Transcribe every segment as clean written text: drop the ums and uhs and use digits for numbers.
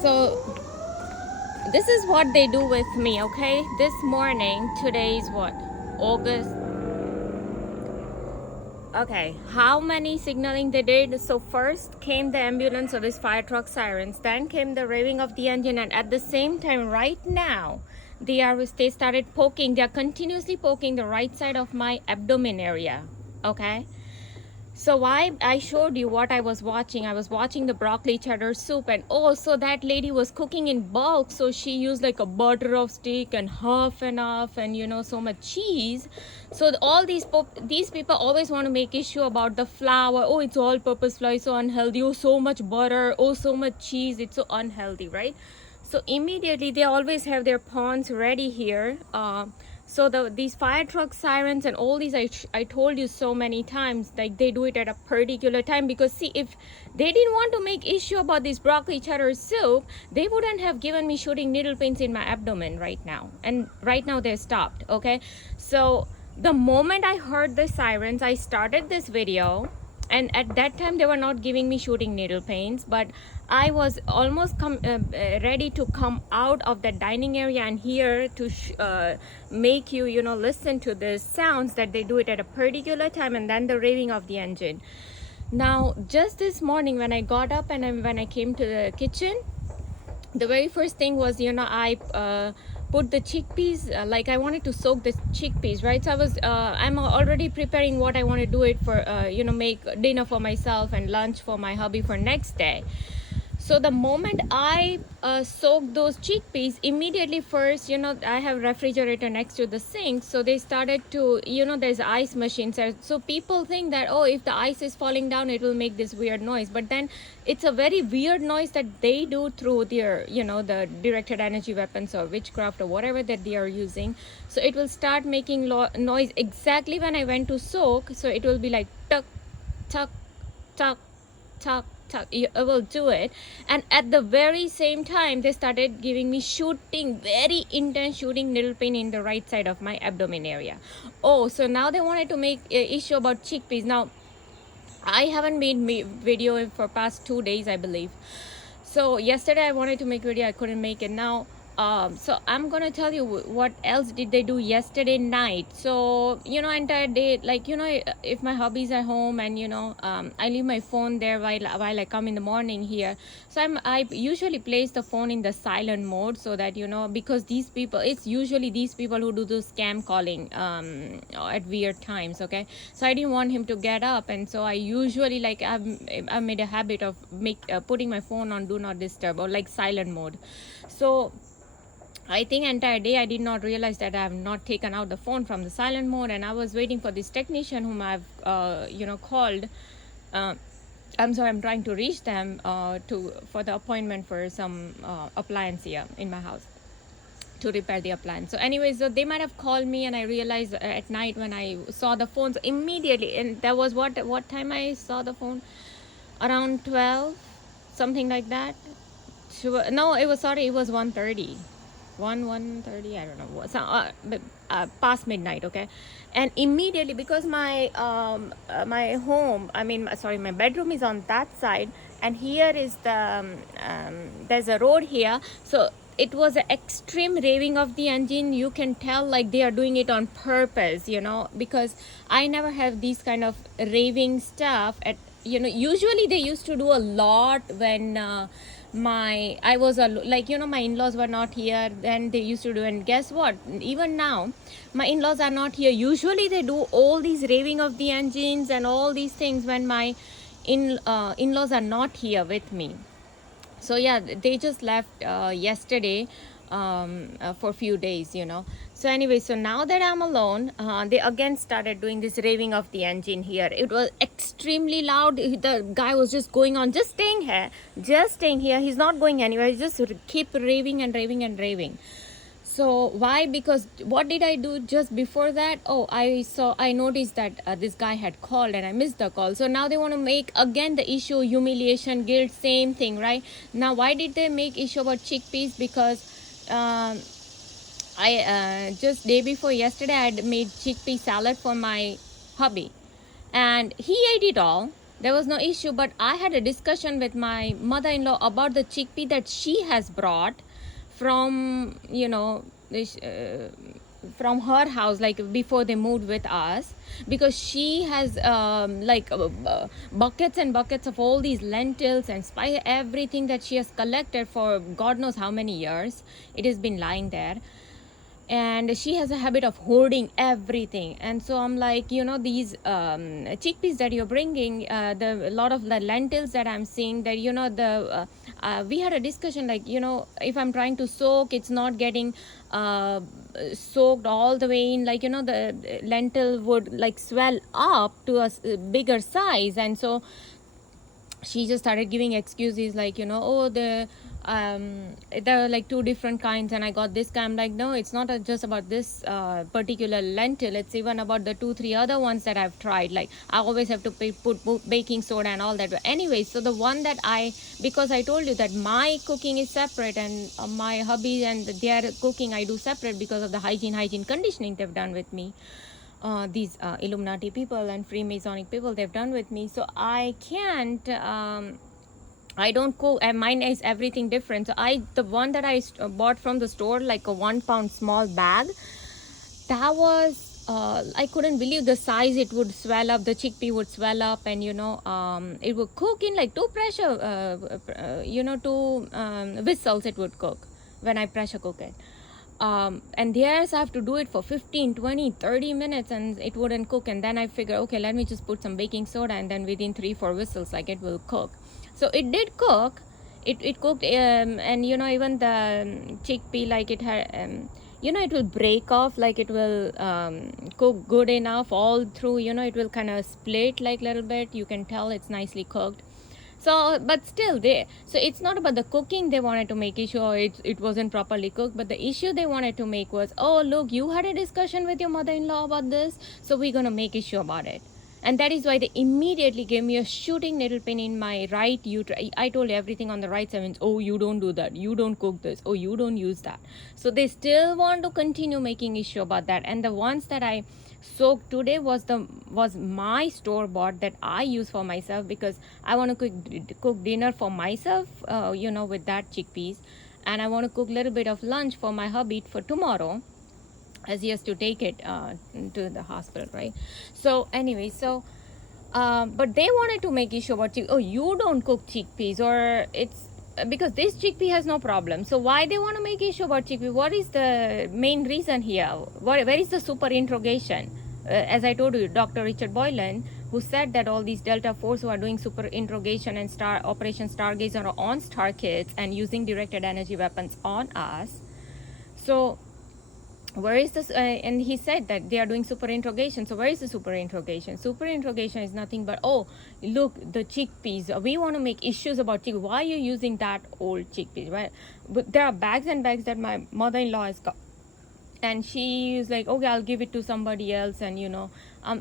So this is what they do with me, okay? This morning, today is what? August. Okay, how many signaling they did? So first came the ambulance or this fire truck sirens, then came the raving of the engine, and at the same time right now they started poking, they're continuously poking the right side of my abdomen area. Okay, so why I showed you what I was watching the broccoli cheddar soup, and also that lady was cooking in bulk, so she used like a butter of stick and half and half, and so much cheese. So all these people always want to make issue about the flour. Oh, it's all purpose flour, it's so unhealthy. Oh, so much butter. Oh, so much cheese, it's so unhealthy, right? So immediately they always have their pawns ready here. So these fire truck sirens and all these, I told you so many times, like they do it at a particular time, because see, if they didn't want to make issue about this broccoli cheddar soup, they wouldn't have given me shooting needle pains in my abdomen right now. And right now they're stopped. Okay, so the moment I heard the sirens, I started this video, and at that time they were not giving me shooting needle pains, but I was almost ready to come out of the dining area and here to make you listen to the sounds that they do it at a particular time, and then the raving of the engine. Now just this morning when I got up and when I came to the kitchen, the very first thing was I put the chickpeas, like I wanted to soak the chickpeas, right? So I'm already preparing what I want to do it for, make dinner for myself and lunch for my hubby for next day. So the moment I soaked those chickpeas, immediately first, I have refrigerator next to the sink. So they started to, there's ice machines. So people think that, oh, if the ice is falling down, it will make this weird noise. But then it's a very weird noise that they do through their, the directed energy weapons or witchcraft or whatever that they are using. So it will start making noise exactly when I went to soak. So it will be like tuck, tuck, tuck, tuck. I will do it, and at the very same time they started giving me very intense shooting needle pain in the right side of my abdomen area. Oh, so now they wanted to make an issue about chickpeas. Now I haven't made video for past 2 days, I believe. So yesterday I wanted to make video, I couldn't make it. Now so I'm gonna tell you what else did they do yesterday night. So entire day, like if my hubby's at home and I leave my phone there while I come in the morning here. So I usually place the phone in the silent mode, so that because it's usually these people who do the scam calling at weird times. Okay, so I didn't want him to get up, and so I usually I've made a habit of putting my phone on do not disturb or like silent mode. So I think entire day I did not realize that I have not taken out the phone from the silent mode, and I was waiting for this technician whom I've called. I'm sorry, I'm trying to reach them for the appointment for some appliance here in my house to repair the appliance. So anyways, so they might have called me, and I realized at night when I saw the phones immediately, and that was what time I saw the phone, around 12, something like that. No, it was 1:30. 1:30, I don't know, past midnight. Okay, and immediately, because my my home, my bedroom is on that side, and here is there's a road here. So it was an extreme raving of the engine. You can tell like they are doing it on purpose, because I never have these kind of raving stuff at usually they used to do a lot when my in-laws were not here. Then they used to do, and guess what, even now my in-laws are not here. Usually they do all these raving of the engines and all these things when my in-laws are not here with me. So yeah, they just left yesterday for a few days. So anyway, so now that I'm alone, they again started doing this raving of the engine here. It was extremely loud. The guy was just going on, just staying here. He's not going anywhere. He just keep raving and raving and raving. So why? Because what did I do just before that? Oh, I noticed that this guy had called and I missed the call. So now they want to make again the issue, humiliation, guilt, same thing, right? Now why did they make issue about chickpeas? Because I just day before yesterday I had made chickpea salad for my hubby, and he ate it all. there was no issue. But I had a discussion with my mother-in-law about the chickpea that she has brought from, you know, this, from her house, like before they moved with us, because she has buckets and buckets of all these lentils and spice, everything that she has collected for God knows how many years. It has been lying there, and she has a habit of hoarding everything. And so I'm like, you know, these chickpeas that you're bringing, the a lot of the lentils that I'm seeing, that, you know, we had a discussion, like, you know, if I'm trying to soak, it's not getting soaked all the way in, like, you know, the lentil would like swell up to a bigger size. And so she just started giving excuses, like, you know, oh, there are like two different kinds and I got this kind. I'm like, no, it's not just about this particular lentil, it's even about the 2-3 other ones that I've tried. Like, I always have to put baking soda and all that. But anyway, so the one that because I told you that my cooking is separate, and my hubby and their cooking I do separate because of the hygiene conditioning they've done with me. These Illuminati people and Freemasonic people, they've done with me. So I can't, I don't cook, and mine is everything different. So the one that I bought from the store, like a 1 pound small bag, that was, I couldn't believe the size. It would swell up, the chickpea would swell up, and, you know, it would cook in like two whistles it would cook when I pressure cook it. And theirs I have to do it for 15, 20, 30 minutes and it wouldn't cook. And then I figure, okay, let me just put some baking soda, and then within 3-4 whistles, like, it will cook. So it did cook. It cooked, and, you know, even the chickpea, like, it had, you know, it will break off, like, it will cook good enough all through, you know, it will kind of split like a little bit. You can tell it's nicely cooked. So, but still, so it's not about the cooking they wanted to make issue, or it wasn't properly cooked, but the issue they wanted to make was, oh, look, you had a discussion with your mother-in-law about this, so we're going to make issue about it. And that is why they immediately gave me a shooting needle pain in my right uterus. I told you everything on the right side means, oh, you don't do that, you don't cook this, oh, you don't use that. So they still want to continue making issue about that. And the ones that I soaked today was my store bought that I use for myself, because I want to cook dinner for myself, you know, with that chickpeas, and I want to cook a little bit of lunch for my hubby for tomorrow, as he has to take it to the hospital, right? So anyway, so but they wanted to make issue about oh, you don't cook chickpeas, or it's because this chickpea has no problem. So why they want to make issue about chickpea? What is the main reason here? Where is the super interrogation? As I told you, Dr. Richard Boylan, who said that all these Delta Force who are doing super interrogation and Operation Stargazer on Starkids and using directed energy weapons on us. So where is this? And he said that they are doing super interrogation. So where is the super interrogation? Super interrogation is nothing but, oh, look, the chickpeas. We want to make issues about chickpeas. Why are you using that old chickpeas? Right? But there are bags and bags that my mother-in-law has got. And she is like, okay, I'll give it to somebody else. And, you know,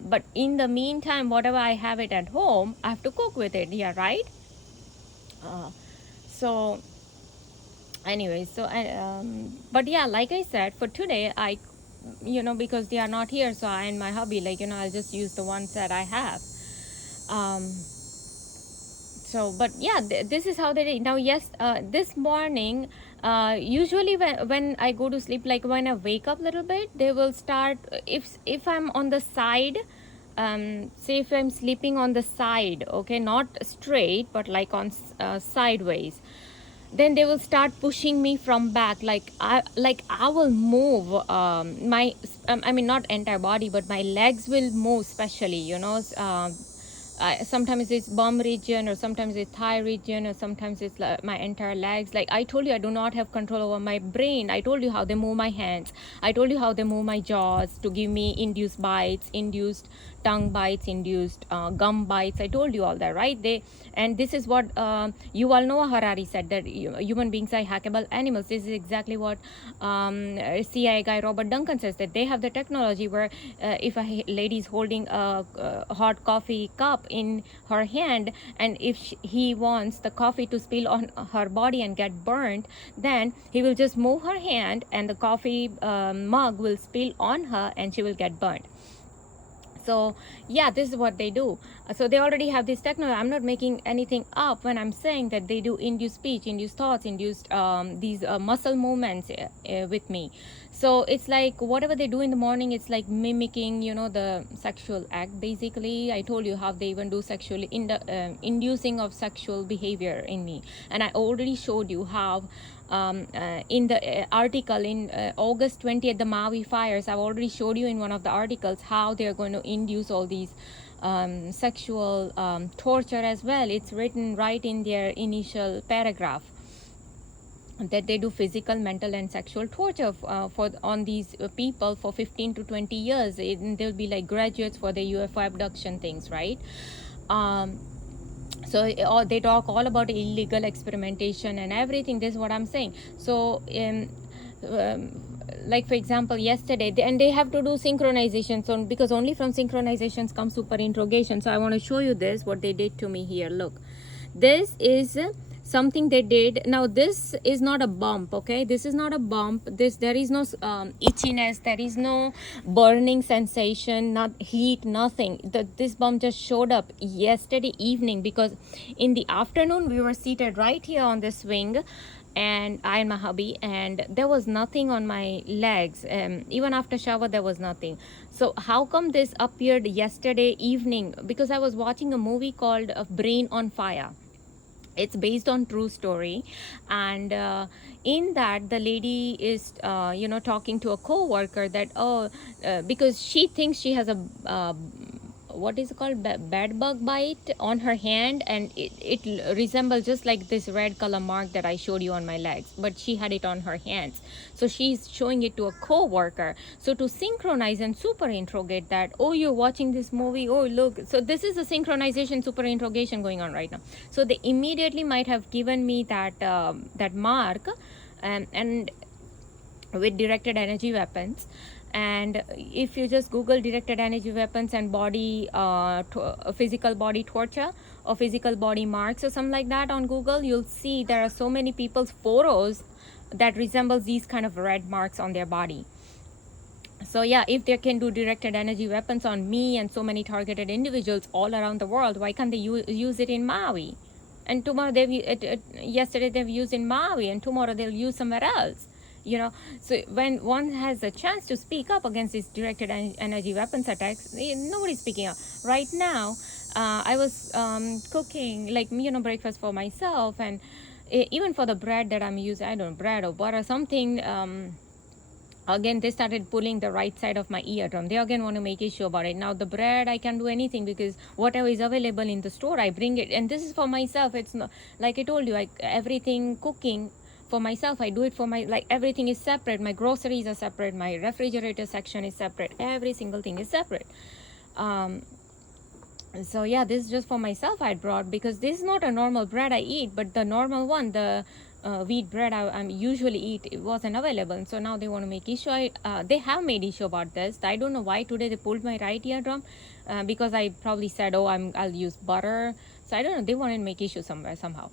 but in the meantime, whatever I have it at home, I have to cook with it. Yeah, right? So anyway, so but yeah, like I said, for today, I, you know, because they are not here, so I and my hubby, like, you know, I'll just use the ones that I have. So, but yeah, this is how they did. Now, yes, this morning, usually when I go to sleep, like when I wake up a little bit, they will start, if I'm on the side, say if I'm sleeping on the side, okay, not straight, but like on sideways, then they will start pushing me from back. Like I will move I mean, not entire body, but my legs will move, especially, you know, sometimes it's bum region, or sometimes it's thigh region, or sometimes it's my entire legs. Like I told you, I do not have control over my brain. I told you how they move my hands. I told you how they move my jaws to give me induced bites, induced tongue bites, induced gum bites. I told you all that, right? And this is what Yuval Noah Harari said, that human beings are hackable animals. This is exactly what CIA guy Robert Duncan says, that they have the technology where if a lady is holding a hot coffee cup in her hand, and if he wants the coffee to spill on her body and get burnt, then he will just move her hand and the coffee mug will spill on her and she will get burnt. So yeah, this is what they do. So they already have this technology. I'm not making anything up when I'm saying that they do induce speech, induce thoughts, induce these muscle movements with me. So it's like whatever they do in the morning, it's like mimicking, the sexual act. Basically, I told you how they even do sexual inducing of sexual behavior in me, and I already showed you how in the article in August 20th, the Maui fires, I've already showed you in one of the articles how they're going to induce all these sexual torture as well. It's written right in their initial paragraph that they do physical, mental, and sexual torture on these people for 15 to 20 years. They'll be like graduates for the UFO abduction things, right? So they talk all about illegal experimentation and everything. This is what I'm saying. So like for example, yesterday, and they have to do synchronization, so because only from synchronizations comes super interrogation. So I want to show you this, what they did to me here. Look, this is something they did. Now this is not a bump, okay? This is not a bump. There is no itchiness, there is no burning sensation, not heat, nothing. This bump just showed up yesterday evening, because in the afternoon we were seated right here on this swing, and I and my hubby, and there was nothing on my legs. Even after shower there was nothing. So how come this appeared yesterday evening? Because I was watching a movie called Brain on Fire. It's based on true story, and in that the lady is talking to a co-worker that because she thinks she has a what is it called, bed bug bite on her hand, and it resembles just like this red color mark that I showed you on my legs, but she had it on her hands. So she's showing it to a co-worker, so to synchronize and super interrogate that, oh, you're watching this movie, oh look. So this is a synchronization super interrogation going on right now. So they immediately might have given me that mark, and with directed energy weapons. And if you just Google directed energy weapons and body physical body torture or physical body marks or something like that on Google, you'll see there are so many people's photos that resembles these kind of red marks on their body. So yeah, if they can do directed energy weapons on me and so many targeted individuals all around the world, why can't they use it in Maui? And tomorrow yesterday they've used in Maui, and tomorrow they'll use somewhere else. So when one has a chance to speak up against these directed energy weapons attacks, nobody's speaking up right now. I was cooking breakfast for myself, and even for the bread that I'm using, I don't know, bread or butter, something. Again, they started pulling the right side of my eardrum. They again want to make issue about it. Now the bread, I can do anything, because whatever is available in the store, I bring it, and this is for myself. It's not like I told you, everything cooking for myself, I do it for everything is separate. My groceries are separate, my refrigerator section is separate, every single thing is separate. So yeah, this is just for myself I brought, because this is not a normal bread I eat, but the normal one, the wheat bread I usually eat, it wasn't available. And so now they want to make issue. They have made issue about this. I don't know why today they pulled my right eardrum, because I probably said, oh, I'll use butter. So I don't know, they want to make issue somehow.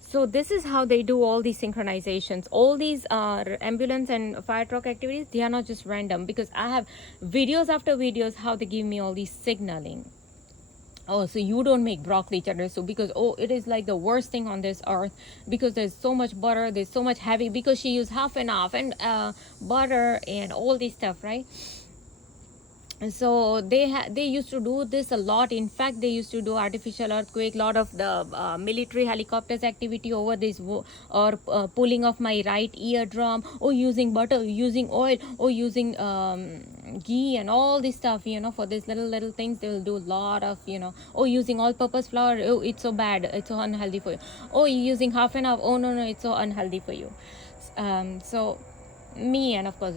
So this is how they do all these synchronizations. All these ambulance and fire truck activities, they are not just random, because I have videos after videos how they give me all these signaling. Oh, so you don't make broccoli cheddar soup because, oh, it is like the worst thing on this earth, because there's so much butter, there's so much heavy, because she used half and half, and butter and all this stuff, right? So they used to do this a lot. In fact, they used to do artificial earthquake, lot of the military helicopters activity over this, or pulling off my right eardrum, or using butter, using oil, or using ghee and all this stuff, for these little things. They will do a lot of, or using all-purpose flour. Oh, it's so bad, it's so unhealthy for you. Oh, you're using half and half. Oh no, it's so unhealthy for you. So me and of course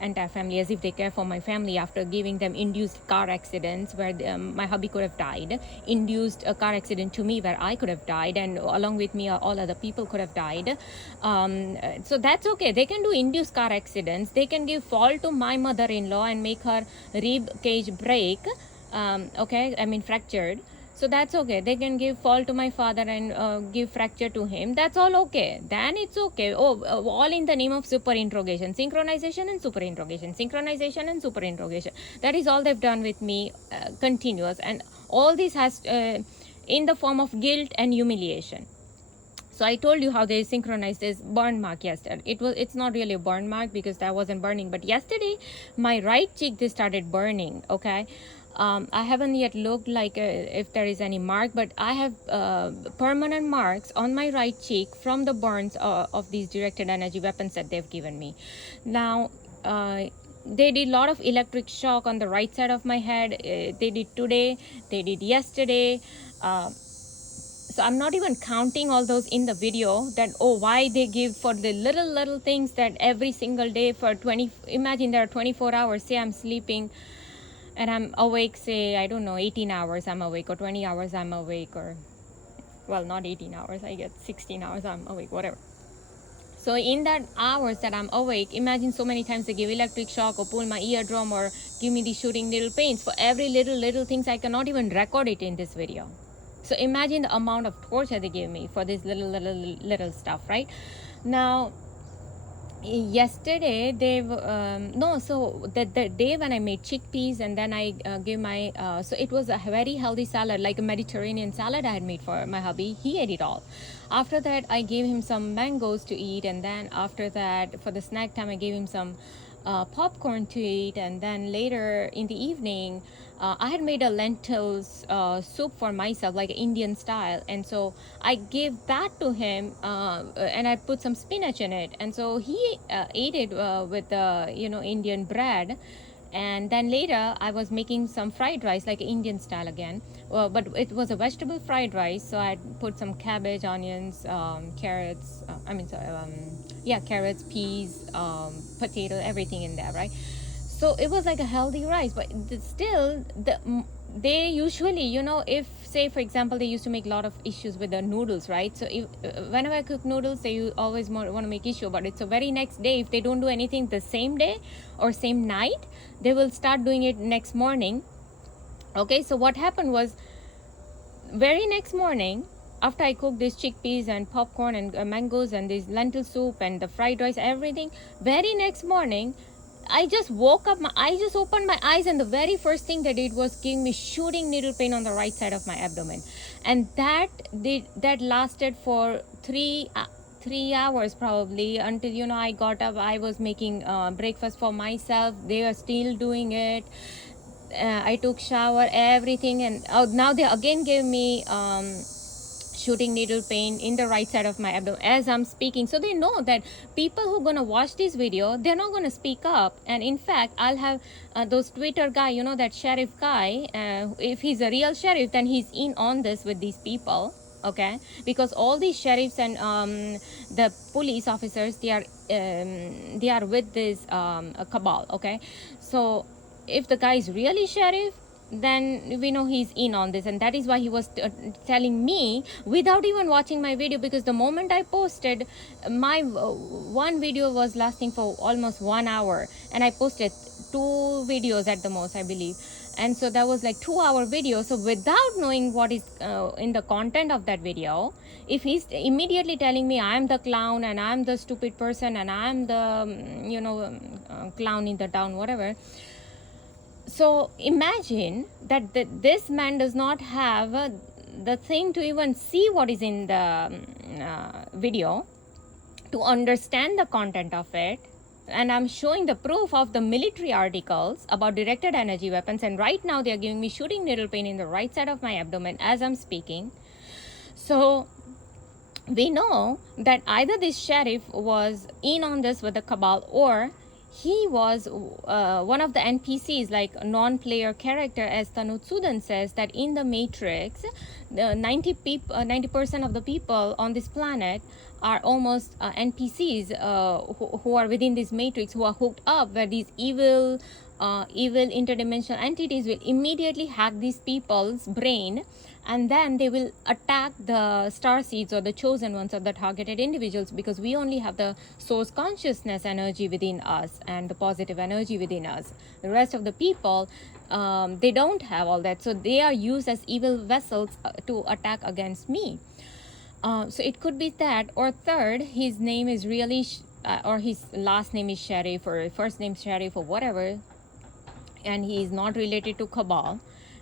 entire family, as if they care for my family, after giving them induced car accidents where my hubby could have died, induced a car accident to me where I could have died, and along with me all other people could have died. So that's okay. They can do induced car accidents. They can give fault to my mother-in-law and make her rib cage break, fractured. So that's okay. They can give fall to my father and give fracture to him. That's all okay. Then it's okay. Oh, all in the name of super interrogation, synchronization and super interrogation, synchronization and super interrogation. That is all they've done with me, continuous. And all this has in the form of guilt and humiliation. So I told you how they synchronized this burn mark yesterday. It's not really a burn mark because that wasn't burning, but yesterday my right cheek, they started burning. Okay. I haven't yet looked like if there is any mark, but I have permanent marks on my right cheek from the burns of these directed energy weapons that they've given me. Now, they did a lot of electric shock on the right side of my head. They did today, they did yesterday. So I'm not even counting all those in the video, that why they give for the little things that every single day for 20, imagine there are 24 hours. Say I'm sleeping and I'm awake, say, I don't know, 18 hours I'm awake, or 20 hours I'm awake, or, well, not 18 hours, I get 16 hours I'm awake, whatever. So in that hours that I'm awake, imagine so many times they give electric shock or pull my eardrum or give me these shooting needle pains for every little things. I cannot even record it in this video. So imagine the amount of torture they gave me for this little stuff, right? Now, yesterday so the day when I made chickpeas, and then I gave my so it was a very healthy salad, like a Mediterranean salad I had made for my hubby. He ate it all. After that, I gave him some mangoes to eat, and then after that, for the snack time, I gave him some popcorn to eat. And then later in the evening, I had made a lentils soup for myself, like Indian style, and so I gave that to him, and I put some spinach in it, and so he ate it with Indian bread. And then later I was making some fried rice, like Indian style again, but it was a vegetable fried rice. So I put some cabbage, onions, carrots, carrots, peas, potato, everything in there, right? So it was like a healthy rice, but still they usually, if, say for example, they used to make a lot of issues with the noodles, right? So if whenever I cook noodles, they always want to make issue, but it's the very next day. If they don't do anything the same day or same night, they will start doing it next morning. Okay, so what happened was, very next morning, after I cooked these chickpeas and popcorn and mangoes and this lentil soup and the fried rice, everything, very next morning, I just woke up, I just opened my eyes, and the very first thing they did was give me shooting needle pain on the right side of my abdomen. And that lasted for 3 hours probably, until I got up. I was making breakfast for myself. They are still doing it. I took shower, everything, and now they again gave me shooting needle pain in the right side of my abdomen as I'm speaking. So they know that people who are going to watch this video, they're not going to speak up. And in fact, I'll have those Twitter guy, that sheriff guy, if he's a real sheriff, then he's in on this with these people. Okay, because all these sheriffs and the police officers, they are with this cabal. Okay, so if the guy is really sheriff, then we know he's in on this, and that is why he was telling me without even watching my video, because the moment I posted my one video was lasting for almost 1 hour, and I posted 2 videos at the most, I believe, and so that was like 2-hour video. So without knowing what is in the content of that video, if he's immediately telling me I'm the clown and I'm the stupid person and I'm the clown in the town, whatever. So imagine that this man does not have the thing to even see what is in the video, to understand the content of it. And I'm showing the proof of the military articles about directed energy weapons, and right now they are giving me shooting needle pain in the right side of my abdomen as I'm speaking. So we know that either this sheriff was in on this with the cabal, or he was one of the NPCs, like a non-player character, as Tanutsudan says, that in the Matrix, 90% of the people on this planet are almost NPCs who are within this Matrix, who are hooked up, where these evil interdimensional entities will immediately hack these people's brain, and then they will attack the star seeds or the chosen ones of the targeted individuals, because we only have the source consciousness energy within us and the positive energy within us. The rest of the people, they don't have all that, so they are used as evil vessels to attack against me. So it could be that, or third, his name is really or his last name is Sharif, or first name Sharif, or whatever, and he is not related to Cabal.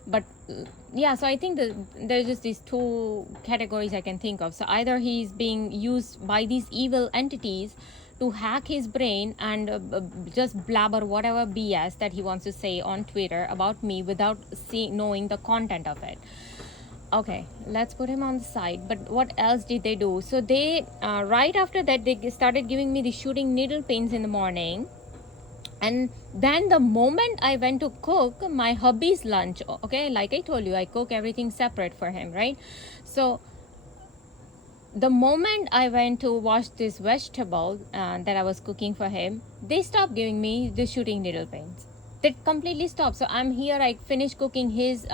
But yeah, so I think there's just these two categories I can think of. So either he's being used by these evil entities to hack his brain and just blabber whatever BS that he wants to say on Twitter about me without knowing the content of it. Okay, let's put him on the side. But what else did they do? So they right after that, they started giving me the shooting needle pains in the morning. And then the moment I went to cook my hubby's lunch, okay, like I told you, I cook everything separate for him, right? So the moment I went to wash this vegetable that I was cooking for him, they stopped giving me the shooting needle pains. They completely stopped. So I'm here, I finished cooking his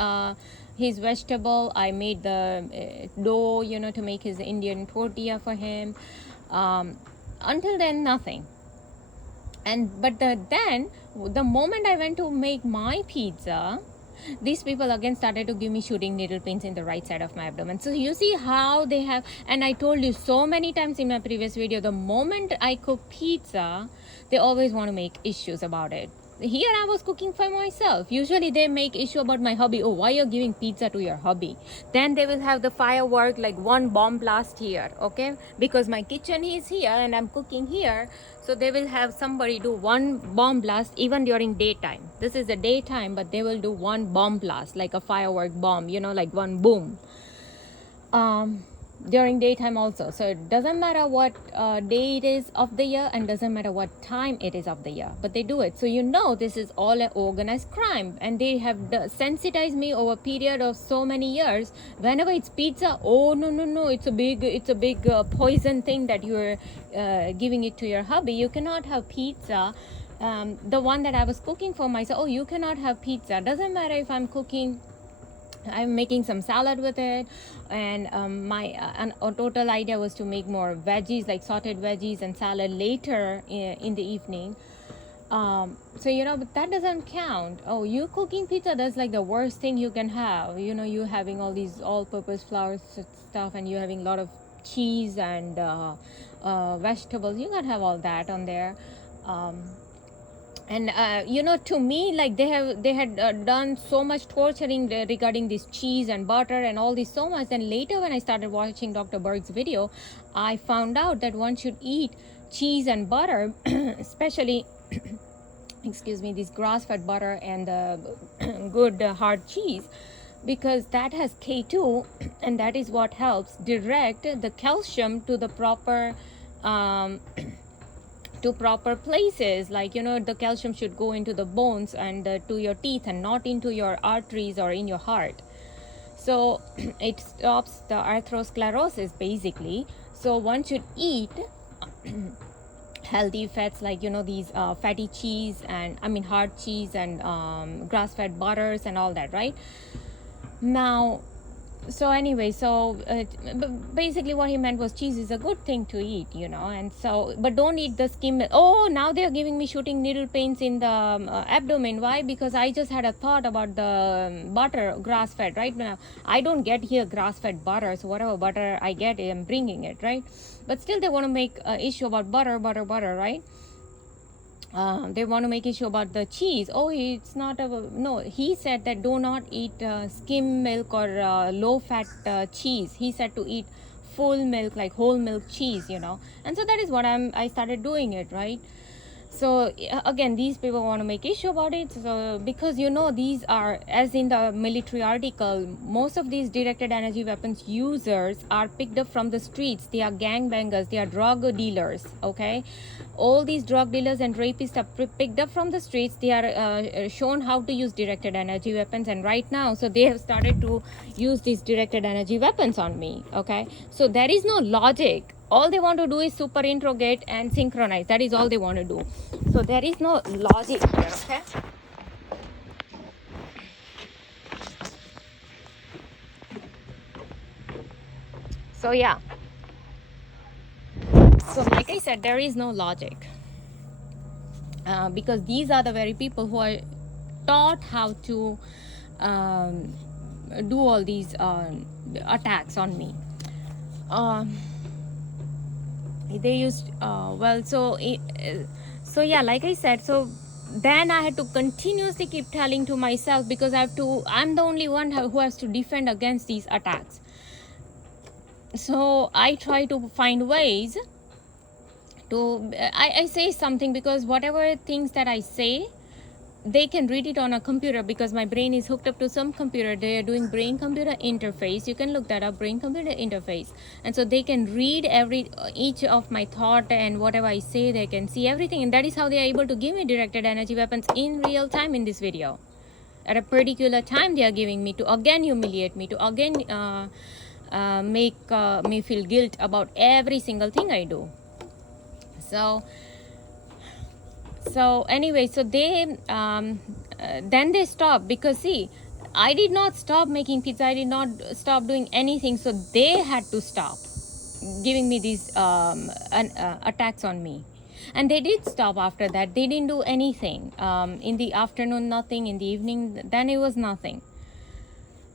vegetable. I made the dough, to make his Indian tortilla for him. Until then, nothing. But then the moment I went to make my pizza, these people again started to give me shooting needle pains in the right side of my abdomen. So you see how they have, and I told you so many times in my previous video, the moment I cook pizza, they always want to make issues about it. Here I was cooking for myself. Usually they make issue about my hubby. Oh, why you're giving pizza to your hubby? Then they will have the firework, like one bomb blast here, okay? Because my kitchen is here and I'm cooking here. So they will have somebody do one bomb blast even during daytime. This is the daytime, but they will do one bomb blast, like a firework bomb, like one boom. During daytime also. So it doesn't matter what day it is of the year, and doesn't matter what time it is of the year, but they do it. So this is all an organized crime, and they have sensitized me over a period of so many years. Whenever it's pizza, oh no, it's a big poison thing that you're giving it to your hubby. You cannot have pizza. The one that I was cooking for myself, oh, you cannot have pizza. Doesn't matter if I'm making some salad with it, and my total idea was to make more veggies, like sauteed veggies and salad later in the evening. So but that doesn't count. Oh, you cooking pizza, that's like the worst thing you can have. You having all these all-purpose flour stuff, and you having a lot of cheese and vegetables. You can't have all that on there. And to me, like they had done so much torturing regarding this cheese and butter and all this so much. And later when I started watching Dr. Berg's video, I found out that one should eat cheese and butter, especially excuse me, this grass-fed butter and good hard cheese, because that has K2, and that is what helps direct the calcium to the proper to proper places. Like the calcium should go into the bones and to your teeth, and not into your arteries or in your heart. So it stops the atherosclerosis basically. So one should eat healthy fats, like these fatty cheese, and hard cheese, and grass-fed butters and all that, right? Now, so anyway, basically what he meant was cheese is a good thing to eat, and so, but don't eat the skim milk. Oh, now they're giving me shooting needle pains in the abdomen. Why? Because I just had a thought about the butter, grass-fed. Right now I don't get here grass-fed butter, so whatever butter I get, I'm bringing it, right? But still they want to make an issue about butter, right? They want to make issue about the cheese. Oh, it's not no, he said that do not eat skim milk or low fat cheese. He said to eat full milk, like whole milk cheese, and so that is what I started doing it, right? So again, these people want to make issue about it. So because these are, as in the military article, most of these directed energy weapons users are picked up from the streets. They are gangbangers, they are drug dealers, okay? All these drug dealers and rapists are picked up from the streets. They are shown how to use directed energy weapons, and right now, so they have started to use these directed energy weapons on me, okay? So there is no logic. All they want to do is super interrogate and synchronize. That is all they want to do. So there is no logic here, okay? So yeah. So like I said, there is no logic. Because these are the very people who are taught how to do all these attacks on me. They used so yeah, like I said, so then I had to continuously keep telling to myself, because I'm the only one who has to defend against these attacks. So I try to find ways to I say something, because whatever things that I say, they can read it on a computer, because my brain is hooked up to some computer. They are doing brain computer interface. You can look that up, brain computer interface. And so they can read each of my thought, and whatever I say, they can see everything. And that is how they are able to give me directed energy weapons in real time in this video. At a particular time, they are giving me to again humiliate me, to again make me feel guilt about every single thing I do. So anyway, so they then they stopped, because see, I did not stop making pizza, I did not stop doing anything. So they had to stop giving me these attacks on me. And they did stop after that. They didn't do anything. In the afternoon, nothing. In the evening, then it was nothing.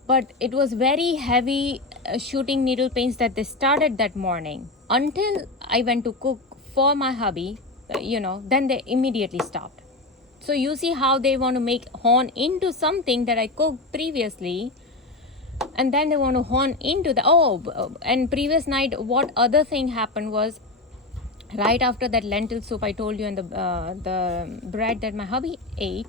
But it was very heavy shooting needle pains that they started that morning, until I went to cook for my hubby. Then they immediately stopped. So you see how they want to hone into something that I cooked previously, and then they want to hone into and previous night, what other thing happened was, right after that lentil soup I told you, and the bread that my hubby ate,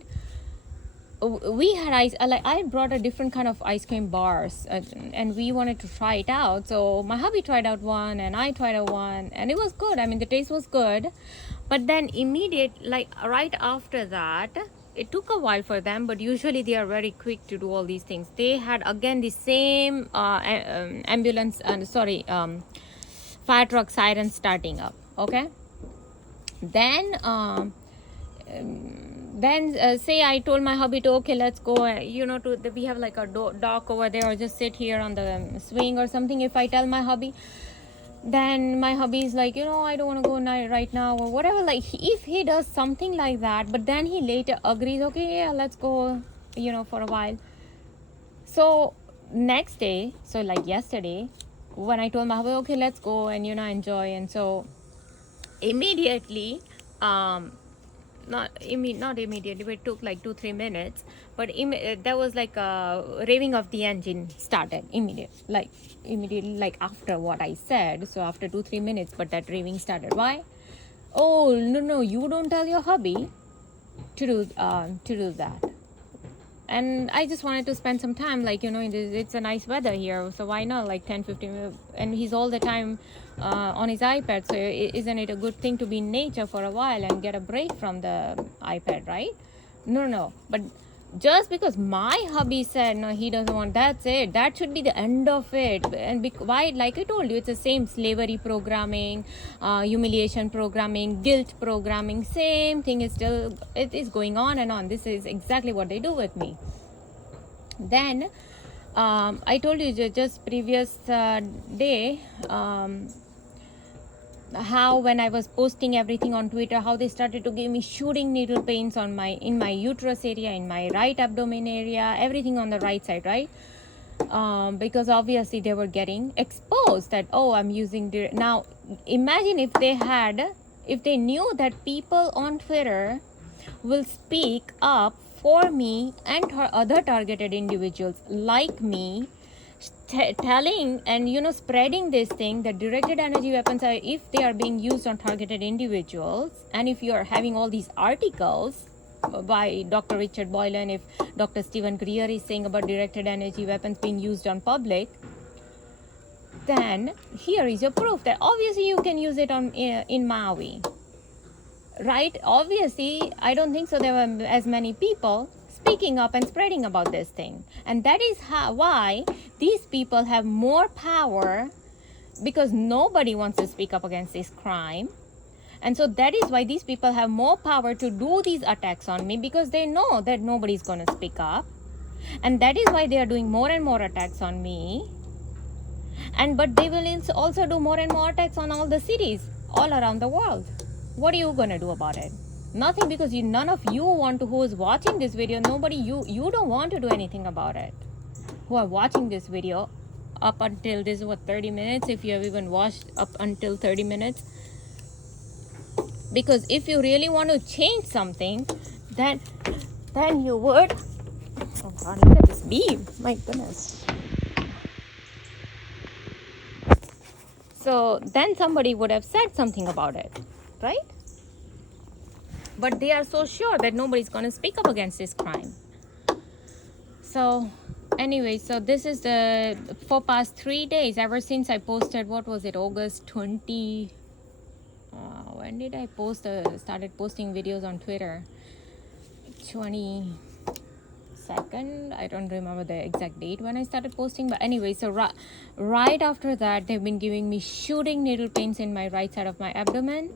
we had I brought a different kind of ice cream bars, and we wanted to try it out. So my hubby tried out one, and I tried out one, and it was good. I mean, the taste was good. But then right after that, it took a while for them, but usually they are very quick to do all these things. They had again the same ambulance fire truck siren starting up. Okay, then say I told my hubby to, okay, let's go, we have like a dock over there, or just sit here on the swing or something. If I tell my hubby, then my hubby is like, I don't want to go right now, or whatever. Like, if he does something like that, but then he later agrees, okay, yeah, let's go, for a while. So next day, so like yesterday, when I told my hubby, okay, let's go and enjoy, and so immediately, not immediately, but it took like 2-3 minutes, but there was like a raving of the engine started immediately, like after what I said. So after 2-3 minutes, but that raving started. Why? Oh, no, you don't tell your hubby to do that. And I just wanted to spend some time, it's a nice weather here, so why not, like 10-15 minutes. And he's all the time on his iPad, so isn't it a good thing to be in nature for a while and get a break from the iPad, right? No, but just because my hubby said no, he doesn't want, that's it, that should be the end of it. And why? Like I told you, it's the same slavery programming, humiliation programming, guilt programming, same thing is still, it is going on and on. This is exactly what they do with me. Then I told you just previous day, how when I was posting everything on Twitter, how they started to give me shooting needle pains in my uterus area, in my right abdomen area, everything on the right side, right? Because obviously they were getting exposed that, I'm using now imagine if they knew that people on Twitter will speak up for me and other targeted individuals like me, telling and spreading this thing that directed energy weapons are, if they are being used on targeted individuals, and if you are having all these articles by Dr. Richard Boylan, if Dr. Stephen Greer is saying about directed energy weapons being used on public, then here is your proof that obviously you can use it in Maui, right? Obviously, I don't think so there were as many people speaking up and spreading about this thing. And that is why these people have more power, because nobody wants to speak up against this crime. And so that is why these people have more power to do these attacks on me, because they know that nobody's going to speak up. And that is why they are doing more and more attacks on me. But they will also do more and more attacks on all the cities all around the world. What are you going to do about it? Nothing, because none of you want to, who is watching this video, nobody, you don't want to do anything about it, who are watching this video up until this, what, 30 minutes, if you have even watched up until 30 minutes. Because if you really want to change something, then you would, oh God, look at this beam, my goodness. So then somebody would have said something about it, right? But they are so sure that nobody's going to speak up against this crime. So anyway, so this is the, for past 3 days, ever since I posted, what was it, August 20, when did I post, started posting videos on Twitter? 22nd, I don't remember the exact date when I started posting, but anyway, so right after that, they've been giving me shooting needle pains in my right side of my abdomen,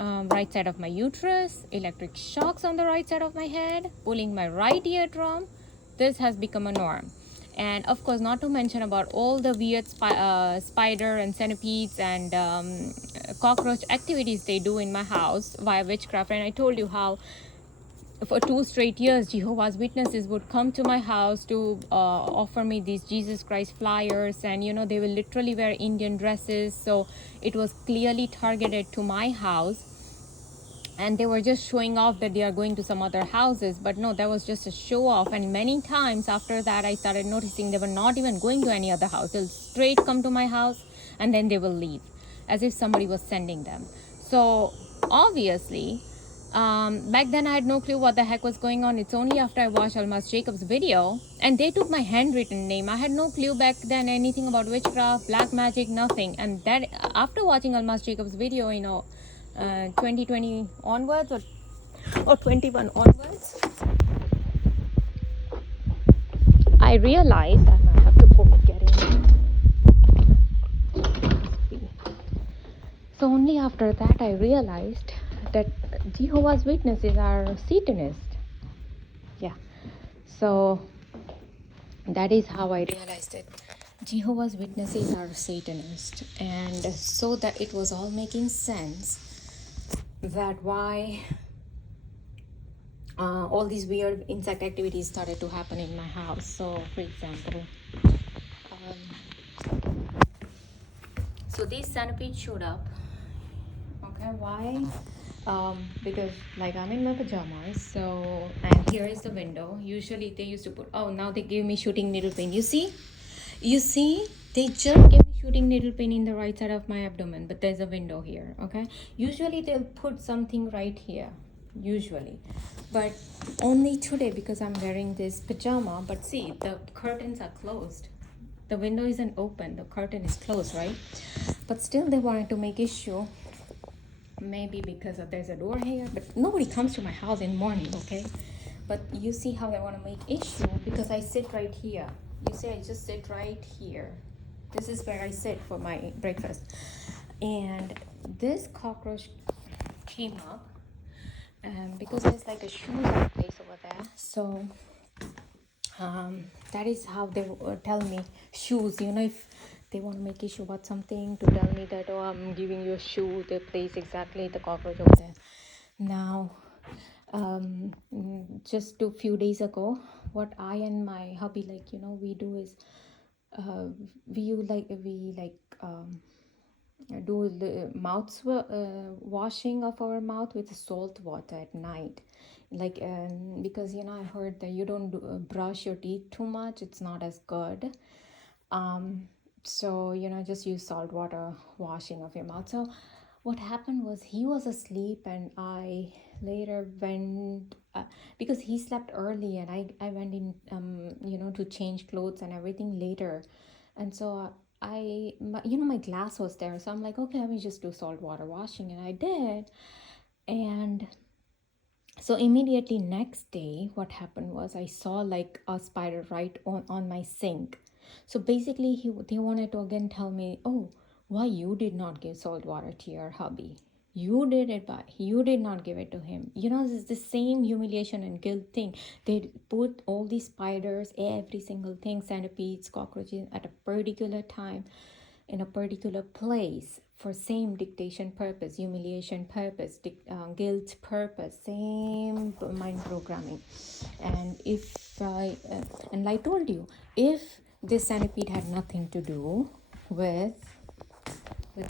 right side of my uterus, electric shocks on the right side of my head, pulling my right eardrum. This has become a norm. And of course, not to mention about all the weird spider and centipedes and cockroach activities they do in my house via witchcraft. And I told you how for 2 straight years, Jehovah's Witnesses would come to my house to offer me these Jesus Christ flyers, and they will literally wear Indian dresses, so it was clearly targeted to my house, and they were just showing off that they are going to some other houses. But no, that was just a show off. And many times after that, I started noticing they were not even going to any other house. They'll straight come to my house and then they will leave, as if somebody was sending them. So obviously, back then I had no clue what the heck was going on. It's only after I watched Almas Jacob's video and they took my handwritten name. I had no clue back then anything about witchcraft, black magic, nothing. And that, after watching Almas Jacob's video, 2020 onwards, or 21 onwards, I realized that I have to get in. So only after that I realized that Jehovah's Witnesses are Satanists. Yeah. So that is how I realized it. Jehovah's Witnesses are Satanists. And so that it was all making sense that why all these weird insect activities started to happen in my house. So for example, so these centipedes showed up. Okay, why? Because like I'm in my pajamas, so, and here is the window. Usually they used to put, oh, now they give me shooting needle pain. You see, they just gave me shooting needle pain in the right side of my abdomen, but there's a window here. Okay, usually they'll put something right here, usually, but only today because I'm wearing this pajama. But see, the curtains are closed, the window isn't open, the curtain is closed, right? But still they wanted to make issue, maybe because there's a door here, but nobody comes to my house in the morning, okay? But you see how they want to make issue, because I sit right here. You see, I just sit right here. This is where I sit for my breakfast. And this cockroach came up because there's like a shoe place over there. So that is how they tell me, shoes, if they want to make issue about something, to tell me that, oh, I'm giving you a shoe, they place exactly the cockroach over there. Now just a few days ago, what I and my hubby we do is we do the mouth washing of our mouth with salt water at night, because I heard that you don't brush your teeth too much, it's not as good. So just use salt water washing of your mouth. So what happened was, he was asleep and I later went because he slept early, and I went in to change clothes and everything later. And so my glass was there, so I'm like, okay, let me just do salt water washing, and I did. And so immediately next day, what happened was, I saw like a spider right on my sink. So basically they wanted to again tell me, oh, why you did not give salt water to your hubby? You did it, but you did not give it to him. It's the same humiliation and guilt thing. They put all these spiders, every single thing, centipedes, cockroaches, at a particular time, in a particular place for same dictation purpose, humiliation purpose, guilt purpose, same mind programming. And if and I told you, if this centipede had nothing to do with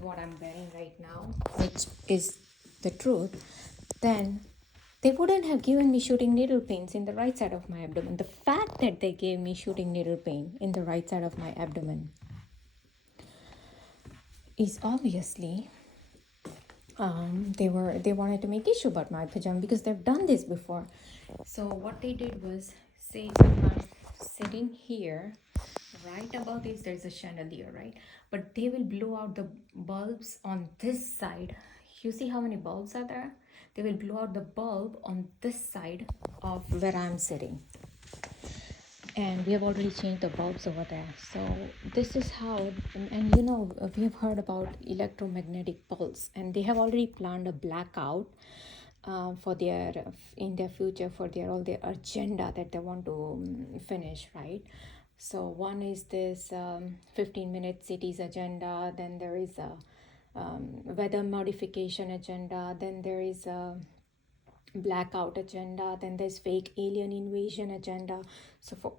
what I'm wearing right now, which is the truth, then they wouldn't have given me shooting needle pains in the right side of my abdomen. The fact that they gave me shooting needle pain in the right side of my abdomen is obviously they wanted to make issue about my pajama because they've done this before. So what they did was, say if I'm sitting here, right above this there's a chandelier, right? But they will blow out the bulbs on this side. You see how many bulbs are there? They will blow out the bulb on this side of where I'm sitting, and we have already changed the bulbs over there. So this is how, and you know, we have heard about electromagnetic pulse, and they have already planned a blackout for their in their future, for their all their agenda that they want to finish, right? So one is this 15-minute cities agenda, then there is a weather modification agenda, then there is a blackout agenda, then there's fake alien invasion agenda. So for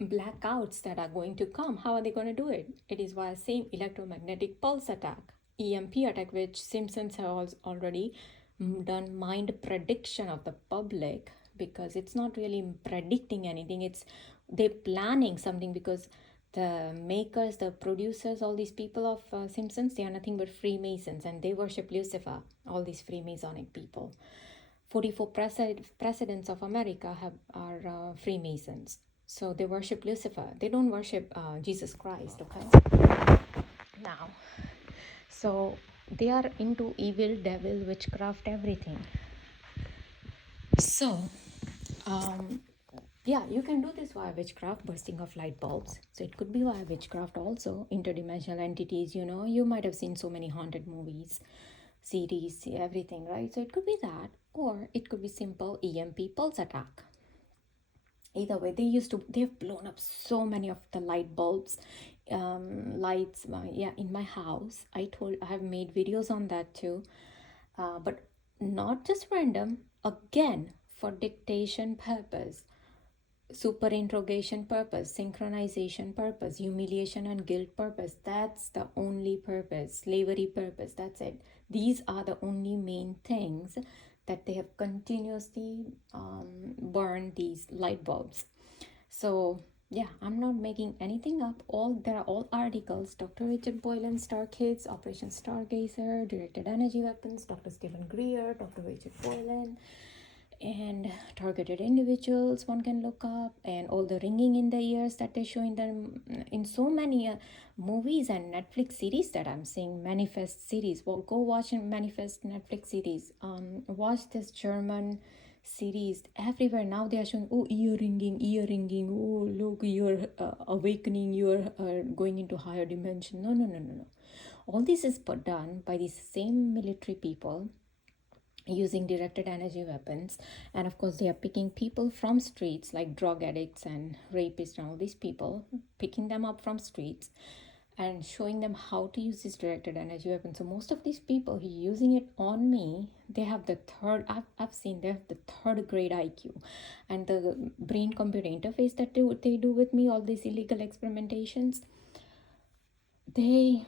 blackouts that are going to come, how are they going to do it? It is via same electromagnetic pulse attack, EMP attack, which Simpsons have already done mind prediction of the public, because it's not really predicting anything, it's they planning something, because the makers, the producers, all these people of Simpsons, they are nothing but Freemasons, and they worship Lucifer, all these Freemasonic people. 44 presidents of America are Freemasons. So they worship Lucifer. They don't worship Jesus Christ, okay? Now, so they are into evil, devil, witchcraft, everything. So, yeah, you can do this via witchcraft, bursting of light bulbs. So it could be via witchcraft also, interdimensional entities, you know. You might have seen so many haunted movies, series, everything, right? So it could be that, or it could be simple EMP pulse attack. Either way, they've blown up so many of the light bulbs, lights, in my house. I have made videos on that too, but not just random, again, for dictation purpose, super interrogation purpose, synchronization purpose, humiliation and guilt purpose. That's the only purpose. Slavery purpose, that's it. These are the only main things that they have continuously burned these light bulbs. So yeah, I'm not making anything up. There are all articles. Dr. Richard Boylan, Starkids, Operation Stargazer, Directed Energy Weapons, Dr. Stephen Greer, Dr. Richard Boylan, and targeted individuals one can look up, and all the ringing in the ears that they show in them in so many movies and Netflix series that I'm seeing. Manifest series, well, go watch a Manifest Netflix series. Watch this German series. Everywhere now they are showing, oh, ear ringing, oh, look, you're awakening, you're going into higher dimension. No. All this is done by these same military people using directed energy weapons. And of course they are picking people from streets, like drug addicts and rapists and all these people, picking them up from streets and showing them how to use this directed energy weapon. So most of these people using it on me, they have the I've seen they have the third grade IQ, and the brain computer interface that they do with me, all these illegal experimentations, they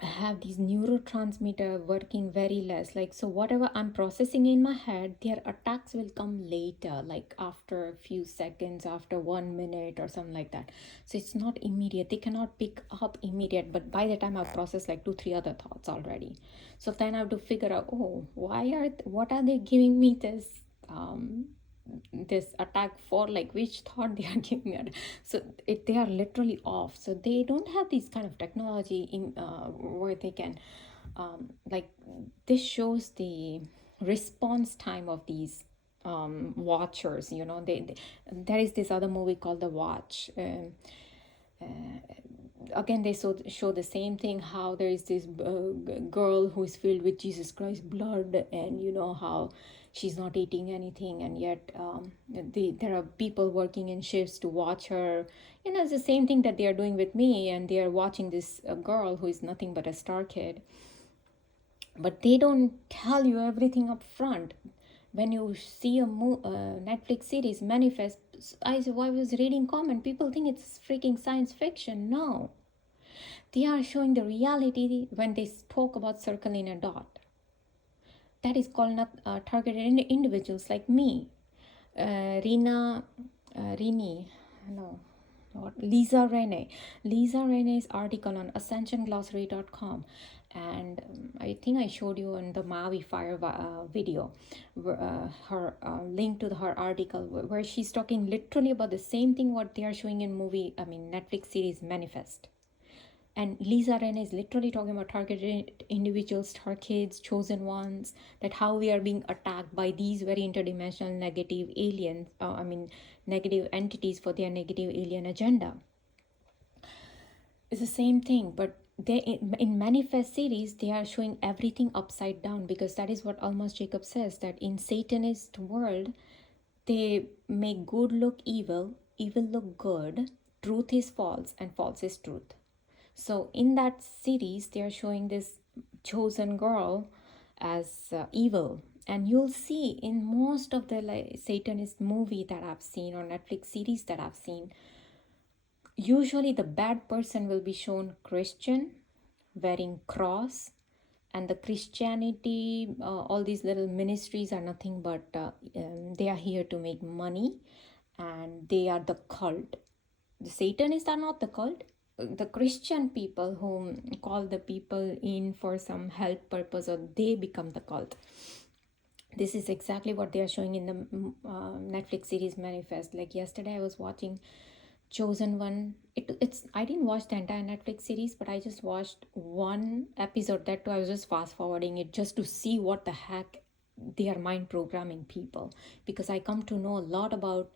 have these neurotransmitter working very less. Like, so whatever I'm processing in my head, their attacks will come later, like after a few seconds, after 1 minute or something like that. So it's not immediate. They cannot pick up immediate, but by the time I've processed like 2-3 other thoughts already. So then I have to figure out, oh, what are they giving me this attack for, like which thought they are giving me. So they are literally off. So they don't have this kind of technology in where they can like, this shows the response time of these watchers, you know. There is this other movie called The Watch. Again, they show the same thing, how there is this girl who is filled with Jesus Christ blood, and you know how she's not eating anything, and yet there are people working in shifts to watch her It's the same thing that they are doing with me, and they are watching this girl who is nothing but a star kid. But they don't tell you everything up front. When you see a Netflix series manifest, I was reading comment, people think it's freaking science fiction. No, they are showing the reality when they talk about circle in a dot. That is called not targeted individuals like me, Rini, no, what? Lisa Rene's article on ascensionglossary.com. And I think I showed you in the Maui Fire video, her link to her article where she's talking literally about the same thing what they are showing in Netflix series Manifest. And Lisa Ren is literally talking about targeted individuals, Starkids, chosen ones, that how we are being attacked by these very interdimensional negative aliens, negative entities for their negative alien agenda. It's the same thing, but they in Manifest series they are showing everything upside down, because that is what Almas Jacob says, that in Satanist world they make good look evil, evil look good, truth is false, and false is truth. So in that series, they are showing this chosen girl as evil, and you'll see in most of the Satanist movie that I've seen, or Netflix series that I've seen, usually the bad person will be shown Christian, wearing cross, and the Christianity, all these little ministries are nothing but they are here to make money, and they are the cult. The Satanists are not the cult. The Christian people who call the people in for some help purpose, or they become the cult. This is exactly what they are showing in the Netflix series Manifest. Like yesterday I was watching Chosen One. It's I didn't watch the entire Netflix series, but I just watched one episode. That too I was just fast forwarding it just to see what the heck they are mind programming people, because I come to know a lot about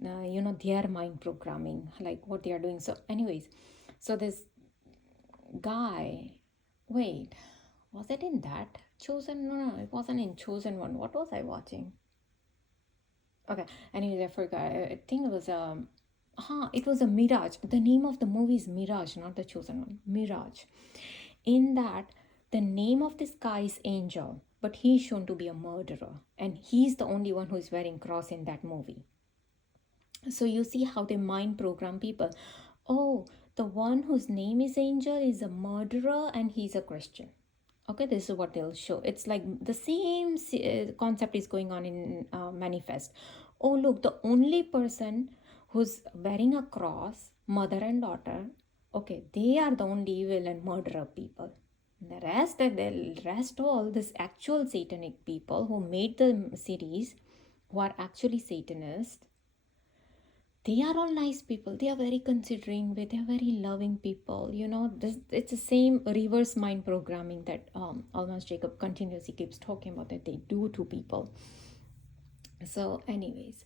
their mind programming, like what they are doing. So anyways, so this guy, wait, was it in that Chosen? No, it wasn't in Chosen One. What was I watching? Okay, anyways, I forgot. I think it was it was a Mirage. The name of the movie is Mirage, not the Chosen One. Mirage. In that, the name of this guy is Angel, but he's shown to be a murderer, and he's the only one who is wearing cross in that movie. So you see how they mind program people. Oh, the one whose name is Angel is a murderer and he's a Christian. Okay, this is what they'll show. It's like the same concept is going on in Manifest. Oh, look, the only person who's wearing a cross, mother and daughter, okay, they are the only evil and murderer people. The rest all this actual satanic people who made the series, who are actually Satanists, they are all nice people. They are very considering, they are very loving people. It's the same reverse mind programming that Almas Jacob continuously keeps talking about, that they do to people. So anyways,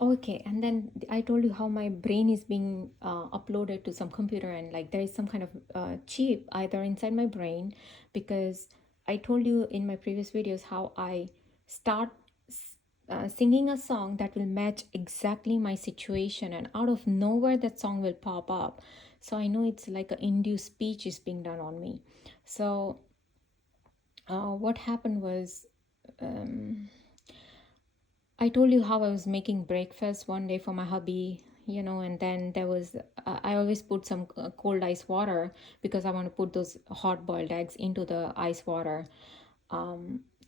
okay, and then I told you how my brain is being uploaded to some computer, and like there is some kind of chip either inside my brain, because I told you in my previous videos how I start singing a song that will match exactly my situation, and out of nowhere that song will pop up. So I know it's like an induced speech is being done on me. So what happened was, I told you how I was making breakfast one day for my hubby, and then there was, I always put some cold ice water, because I want to put those hot boiled eggs into the ice water.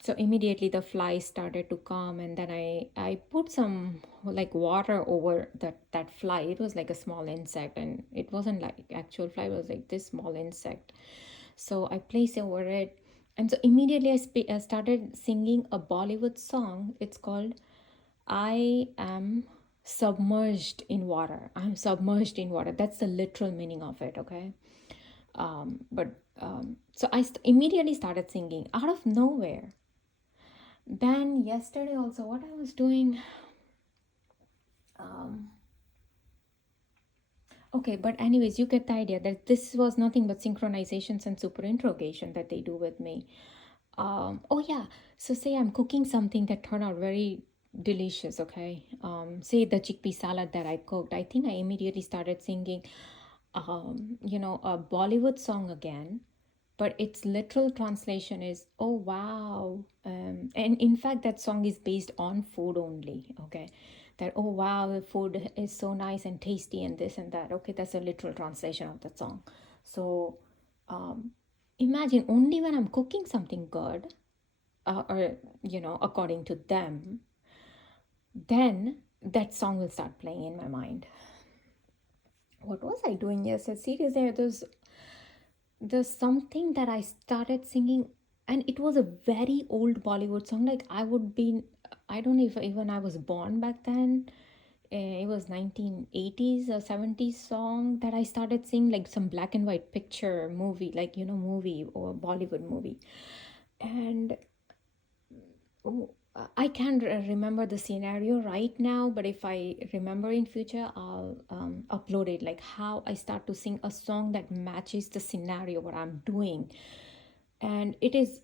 So immediately the flies started to come, and then I put some like water over that fly. It was like a small insect, and it wasn't like actual fly, it was like this small insect. So I placed over it, and so immediately I started singing a Bollywood song. It's called I am submerged in water. I'm submerged in water. That's the literal meaning of it, okay? So I immediately started singing out of nowhere. Then yesterday also, what I was doing, okay, but anyways, you get the idea that this was nothing but synchronizations and super interrogation that they do with me. Oh yeah, so say I'm cooking something that turned out very delicious. Okay, say the chickpea salad that I cooked, I think I immediately started singing a Bollywood song again, but its literal translation is, oh wow. And in fact, that song is based on food only. Okay, that, oh wow, the food is so nice and tasty and this and that. Okay, that's a literal translation of that song. So um, imagine, only when I'm cooking something good, or according to them, then that song will start playing in my mind. What was I doing yesterday? Seriously, there's something that I started singing, and it was a very old Bollywood song. Like, I don't know if even I was born back then. It was 1980s or 70s song that I started singing, like some black and white picture movie, like, movie or Bollywood movie. And oh, I can't remember the scenario right now, but if I remember in future, I'll upload it. Like how I start to sing a song that matches the scenario what I'm doing, and it is.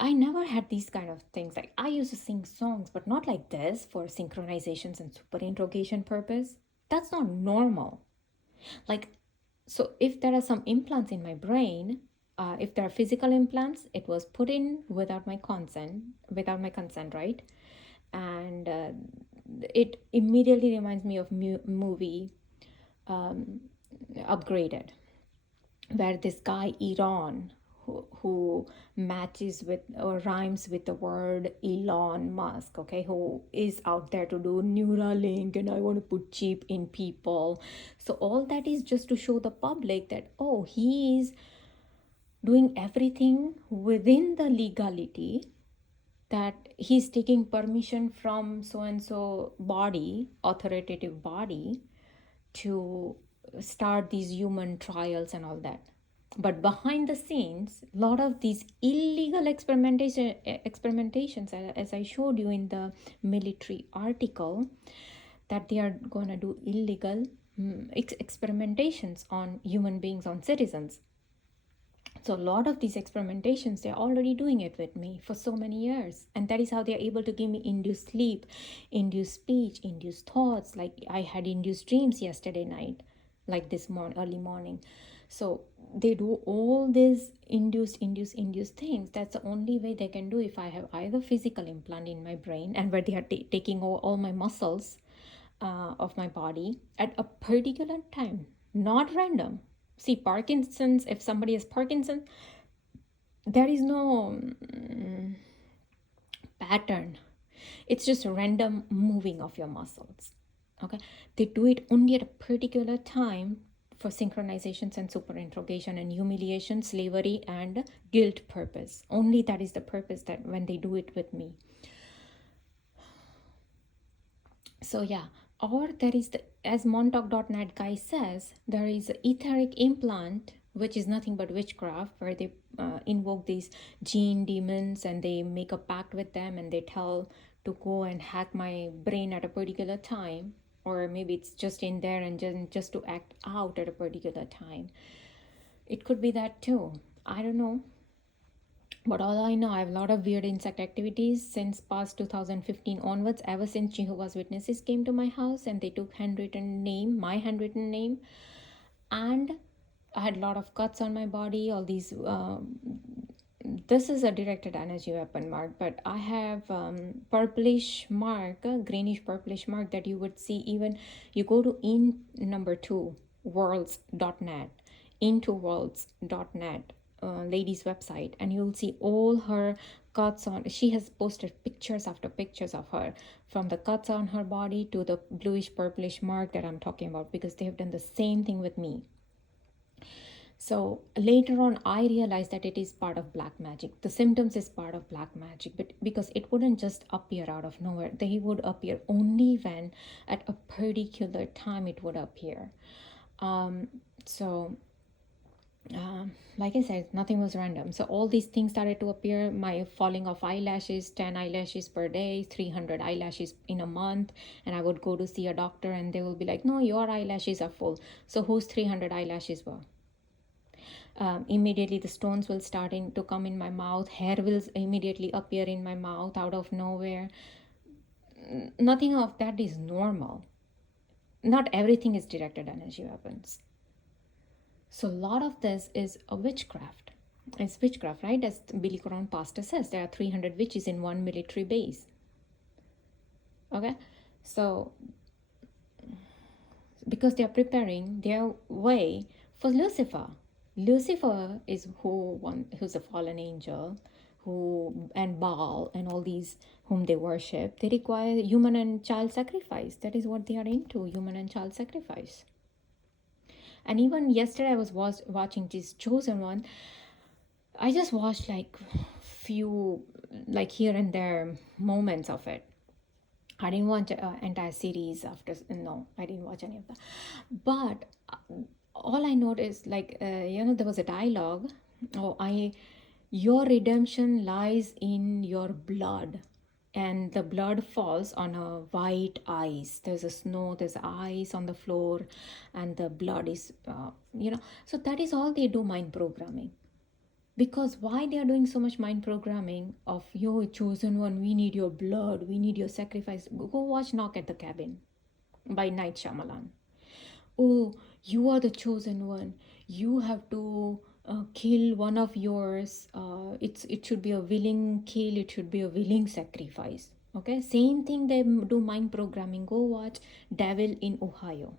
I never had these kind of things. Like I used to sing songs, but not like this for synchronizations and super interrogation purpose. That's not normal. Like, so if there are some implants in my brain, if there are physical implants, it was put in without my consent, right? And it immediately reminds me of movie, um, Upgraded, where this guy Iran, who matches with or rhymes with the word Elon Musk, okay, who is out there to do Neuralink and I want to put chip in people. So all that is just to show the public that, oh, he is doing everything within the legality, that he's taking permission from so and so body, authoritative body, to start these human trials and all that. But behind the scenes, a lot of these illegal experimentations, as I showed you in the military article, that they are going to do illegal experimentations on human beings, on citizens. So a lot of these experimentations, they're already doing it with me for so many years. And that is how they're able to give me induced sleep, induced speech, induced thoughts. Like I had induced dreams yesterday night, like this early morning. So they do all these induced things. That's the only way they can do. If I have either physical implant in my brain, and where they are taking all my muscles of my body at a particular time, not random. See, Parkinson's, if somebody has Parkinson's, there is no pattern. It's just a random moving of your muscles. Okay, they do it only at a particular time for synchronizations and super interrogation and humiliation, slavery, and guilt purpose. Only that is the purpose, that when they do it with me. So yeah, or there is the, as montauk.net guy says, there is an etheric implant, which is nothing but witchcraft, where they invoke these gene demons and they make a pact with them and they tell to go and hack my brain at a particular time, or maybe it's just in there and just to act out at a particular time. It could be that too. I don't know. But all I know, I have a lot of weird insect activities since past 2015 onwards, ever since Jehovah's Witnesses came to my house and they took my handwritten name. And I had a lot of cuts on my body, all these. This is a directed energy weapon mark, but I have purplish mark, a greenish purplish mark that you would see even you go to in number 2 worlds.net, into worlds.net, lady's website, and you'll see all her cuts on. She has posted pictures after pictures of her, from the cuts on her body to the bluish purplish mark that I'm talking about, because they have done the same thing with me. So later on, I realized that it is part of black magic. The symptoms is part of black magic, but because it wouldn't just appear out of nowhere, they would appear only when at a particular time it would appear. So like I said, nothing was random. So all these things started to appear. My falling of eyelashes, 10 eyelashes per day, 300 eyelashes in a month. And I would go to see a doctor and they will be like, no, your eyelashes are full. So whose 300 eyelashes were? Immediately the stones will start to come in my mouth. Hair will immediately appear in my mouth out of nowhere. nothing of that is normal. Not everything is directed energy weapons. So a lot of this is a witchcraft. It's witchcraft, right? As Billy Crone pastor says, there are 300 witches in one military base. Okay, so because they are preparing their way for Lucifer. Lucifer is who's a fallen angel, who and Baal and all these whom they worship. They require human and child sacrifice. That is what they are into, human and child sacrifice. And even yesterday, I was watching this Chosen One. I just watched like few, like here and there moments of it. I didn't watch entire series after. No, I didn't watch any of that. But all I noticed, like there was a dialogue. Oh, your redemption lies in your blood, and the blood falls on a white ice. There's a snow. There's ice on the floor, and the blood is, So that is all they do, mind programming. Because why they are doing so much mind programming of your chosen one, we need your blood, we need your sacrifice. Go watch Knock at the Cabin by Night Shyamalan. Oh, you are the chosen one, you have to kill one of yours. It should be a willing kill, it should be a willing sacrifice. Okay, same thing they do mind programming. Go watch Devil in Ohio.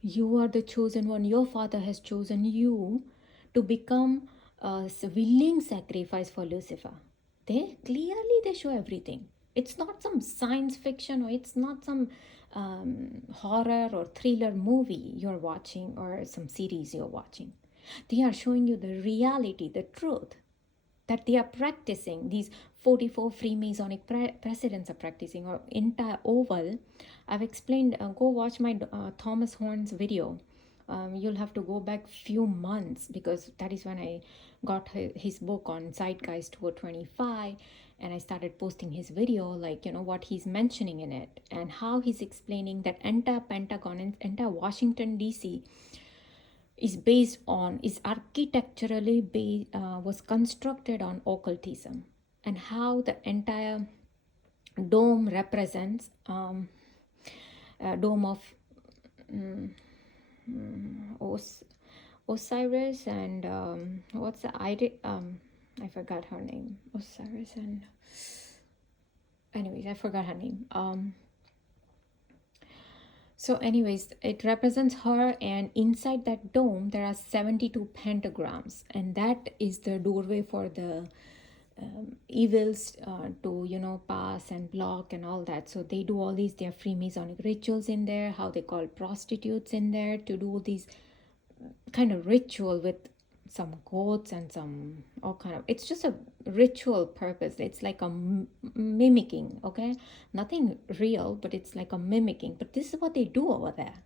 You are the chosen one, your father has chosen you to become a willing sacrifice for Lucifer. They show everything. It's not some science fiction, or it's not some horror or thriller movie you're watching, or some series you're watching. They are showing you the reality, the truth that they are practicing. These 44 Freemasonic presidents are practicing, or entire oval. I've explained. Go watch my Thomas Horn's video. You'll have to go back few months, because that is when I got his book on Zeitgeist 425, and I started posting his video, like what he's mentioning in it, and how he's explaining that entire Pentagon and entire Washington DC is architecturally was constructed on occultism, and how the entire dome represents dome of Osiris, and what's the I forgot her name. Osiris, and anyways, I forgot her name. So anyways, it represents her, and inside that dome there are 72 pentagrams, and that is the doorway for the evils to pass and block and all that. So they do all these, their Freemasonic rituals in there, how they call prostitutes in there to do these kind of ritual with some goats and some all kind of, it's just a ritual purpose. It's like a mimicking. Okay, nothing real, but it's like a mimicking. But this is what they do over there.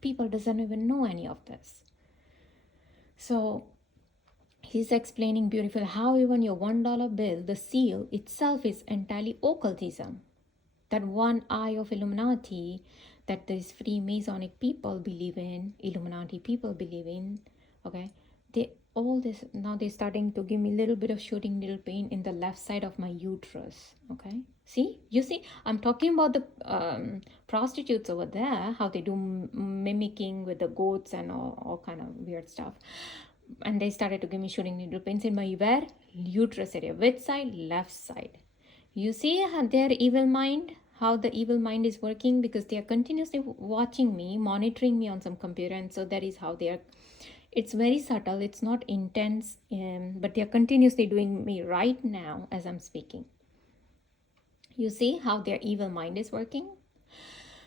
People doesn't even know any of this. So he's explaining beautifully how even your $1 bill, the seal itself, is entirely occultism. That one eye of Illuminati that these Freemasonic people believe in, Illuminati people believe in, okay, they all this, now they're starting to give me a little bit of shooting little pain in the left side of my uterus. Okay, see, you see, I'm talking about the prostitutes over there, how they do mimicking with the goats and all kind of weird stuff. And they started to give me shooting needle pains in my where? Uterus area. Which side? Left side. You see their evil mind, how the evil mind is working, because they are continuously watching me, monitoring me on some computer, and so that is how they are. It's very subtle, it's not intense, but they are continuously doing me right now as I'm speaking. You see how their evil mind is working?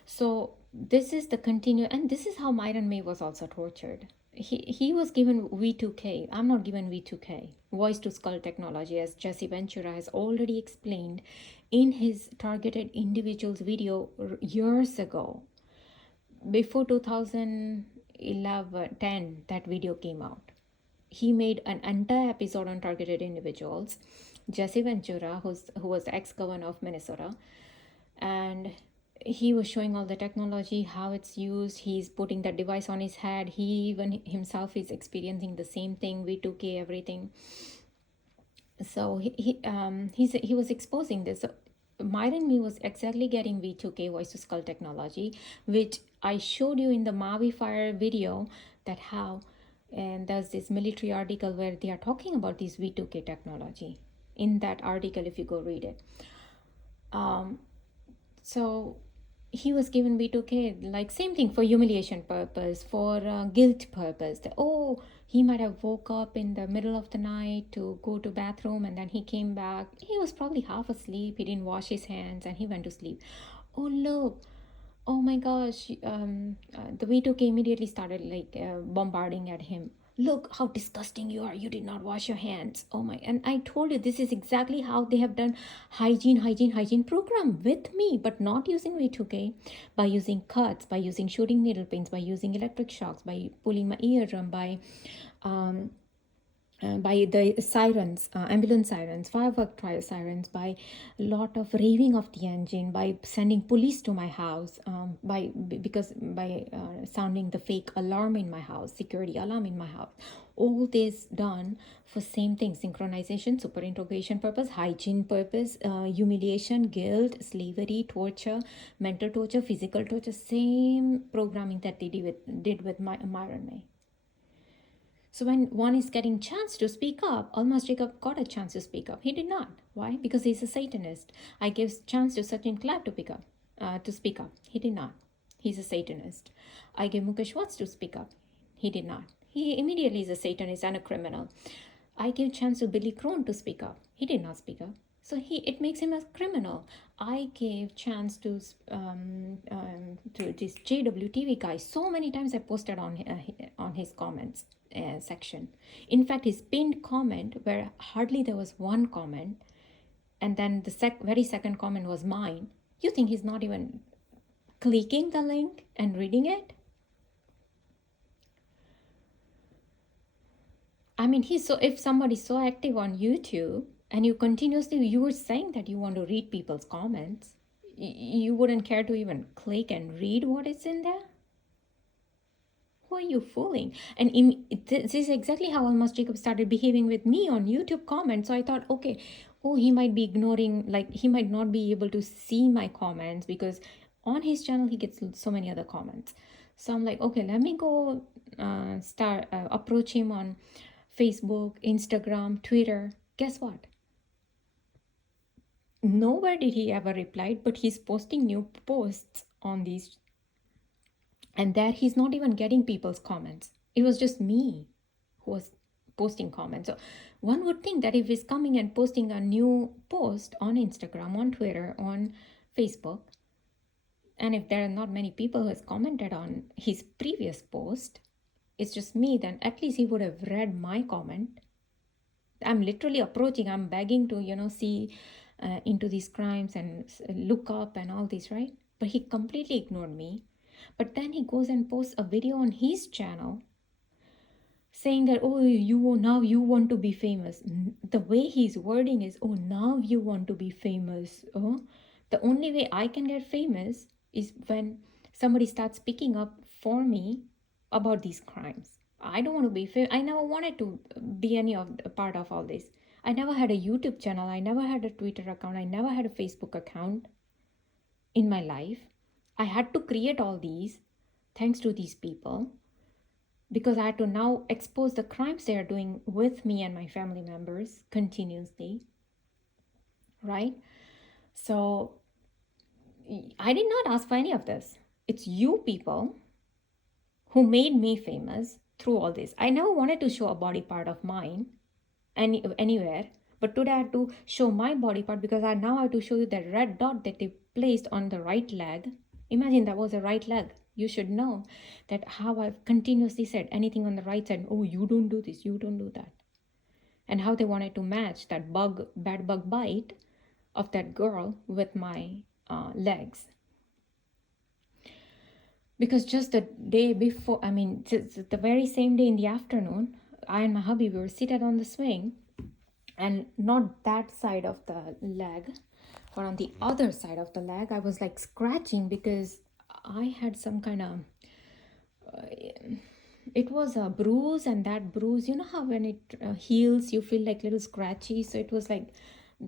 So this is the continue, and this is how Myron May was also tortured. He was given V2K. I'm not given V2K, voice to skull technology, as Jesse Ventura has already explained in his targeted individuals video years ago. Before 2011 10, that video came out. He made an entire episode on targeted individuals. Jesse Ventura, who was the ex-governor of Minnesota, and he was showing all the technology, how it's used. He's putting that device on his head. He even himself is experiencing the same thing, V2K, everything. So he was exposing this. So Myron Me was exactly getting V2K voice to skull technology, which I showed you in the Mavi Fire video, that how, and there's this military article where they are talking about this V2K technology. In that article, if you go read it. Um, so he was given B2K, like same thing, for humiliation purpose, for guilt purpose. That, oh, he might have woke up in the middle of the night to go to bathroom, and then he came back. He was probably half asleep. He didn't wash his hands and he went to sleep. Oh, look, oh my gosh, the V2K immediately started like bombarding at him. Look how disgusting you are. You did not wash your hands. Oh my. And I told you, this is exactly how they have done hygiene program with me, but not using V2K, by using cuts, by using shooting needle pains, by using electric shocks, by pulling my eardrum, um, by the sirens, ambulance sirens, firework trial sirens, by a lot of raving of the engine, by sending police to my house, by sounding the fake alarm in my house, security alarm in my house. All this done for same thing: synchronization, super interrogation purpose, hygiene purpose, humiliation, guilt, slavery, torture, mental torture, physical torture. Same programming that they did with Myron May. So when one is getting chance to speak up, almost Jacob got a chance to speak up. He did not. Why? Because he's a Satanist. I gave chance to Sachin Clapp to speak up. He did not. He's a Satanist. I gave Mukesh Watts to speak up. He did not. He immediately is a Satanist and a criminal. I gave chance to Billy Crone to speak up. He did not speak up. So it makes him a criminal. I gave chance to this JWTV guy. So many times I posted on his comments section. In fact, his pinned comment, where hardly there was one comment, and then the very second comment was mine. You think he's not even clicking the link and reading it? I mean, if somebody's so active on YouTube and you were saying that you want to read people's comments, you wouldn't care to even click and read what is in there? Who are you fooling? And this is exactly how Almas Jacob started behaving with me on YouTube comments. So I thought, okay, oh, he might be ignoring, like he might not be able to see my comments, because on his channel he gets so many other comments. So I'm like, okay, let me go approach him on Facebook, Instagram, Twitter. Guess what? Nowhere did he ever reply, but he's posting new posts on these, and there he's not even getting people's comments. It was just me who was posting comments. So one would think that if he's coming and posting a new post on Instagram, on Twitter, on Facebook, and if there are not many people who has commented on his previous post, it's just me, then at least he would have read my comment. I'm literally approaching, I'm begging to, see into these crimes and look up and all this, right? But he completely ignored me. But then he goes and posts a video on his channel saying that, oh, now you want to be famous. The way he's wording is, oh, now you want to be famous. Oh, the only way I can get famous is when somebody starts speaking up for me about these crimes. I don't want to be famous. I never wanted to be any of a part of all this. I never had a YouTube channel. I never had a Twitter account. I never had a Facebook account in my life. I had to create all these thanks to these people, because I had to now expose the crimes they are doing with me and my family members continuously, right? So I did not ask for any of this. It's you people who made me famous through all this. I never wanted to show a body part of mine anywhere, but today I had to show my body part, because I now have to show you that red dot that they placed on the right leg. Imagine that was a right leg. You should know that how I've continuously said anything on the right side, oh, you don't do this, you don't do that. And how they wanted to match that bad bug bite of that girl with my legs. Because just the day before, the very same day in the afternoon, I and my hubby, we were seated on the swing, and not that side of the leg, but on the other side of the leg, I was like scratching, because I had some kind of, it was a bruise, and that bruise, you know how when it heals, you feel like little scratchy. So it was like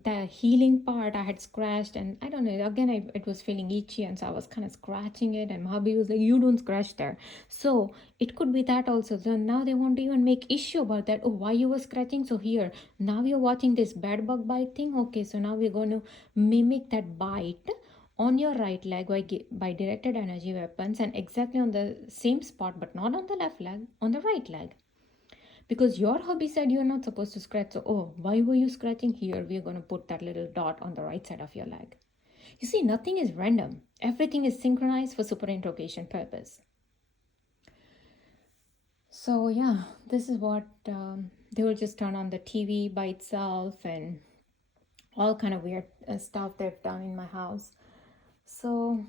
the healing part I had scratched, and I don't know, again it was feeling itchy, and so I was kind of scratching it, and my hubby was like, you don't scratch there. So it could be that also. So now they want to even make issue about that. Oh, why you were scratching? So here, now you're watching this bed bug bite thing. Okay, so now we're going to mimic that bite on your right leg by directed energy weapons, and exactly on the same spot, but not on the left leg, on the right leg, because your hubby said you're not supposed to scratch. So, oh, why were you scratching here? We're going to put that little dot on the right side of your leg. You see, nothing is random. Everything is synchronized for super interrogation purpose. So, yeah, this is what they will just turn on the TV by itself, and all kind of weird stuff they've done in my house. So,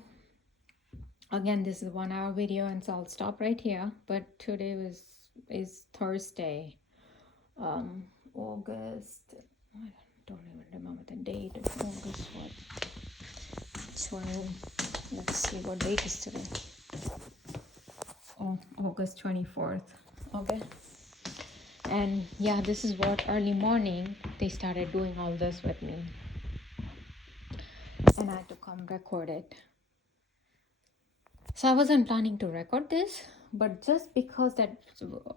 again, this is a 1 hour video, and so I'll stop right here. But today is Thursday, August. I don't even remember the date. It's August what? 20. Let's see what date is today. Oh, August 24th. Okay. And yeah, this is what early morning they started doing all this with me, and I had to come record it. So I wasn't planning to record this, but just because that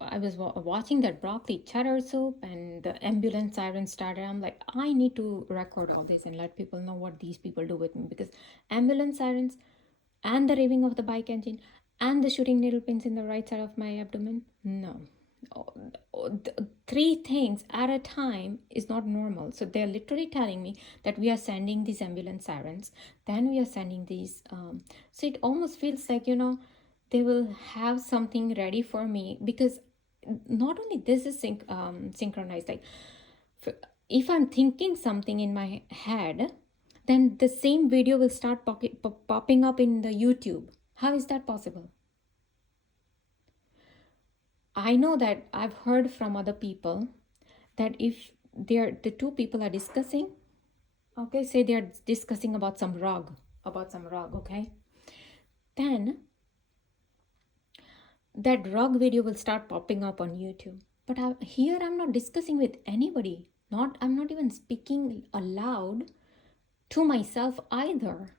I was watching that broccoli cheddar soup and the ambulance siren started, I'm like, I need to record all this and let people know what these people do with me, because ambulance sirens and the raving of the bike engine and the shooting needle pins in the right side of my abdomen, no. Three things at a time is not normal. So they're literally telling me that we are sending these ambulance sirens, then we are sending these so it almost feels like, they will have something ready for me, because not only this is synchronized, like if I'm thinking something in my head, then the same video will start popping up in the YouTube. How is that possible? I know that I've heard from other people that if the two people are discussing, okay, say they're discussing about some rug, okay, then that rug video will start popping up on YouTube. But here I'm not discussing with anybody. I'm not even speaking aloud to myself either.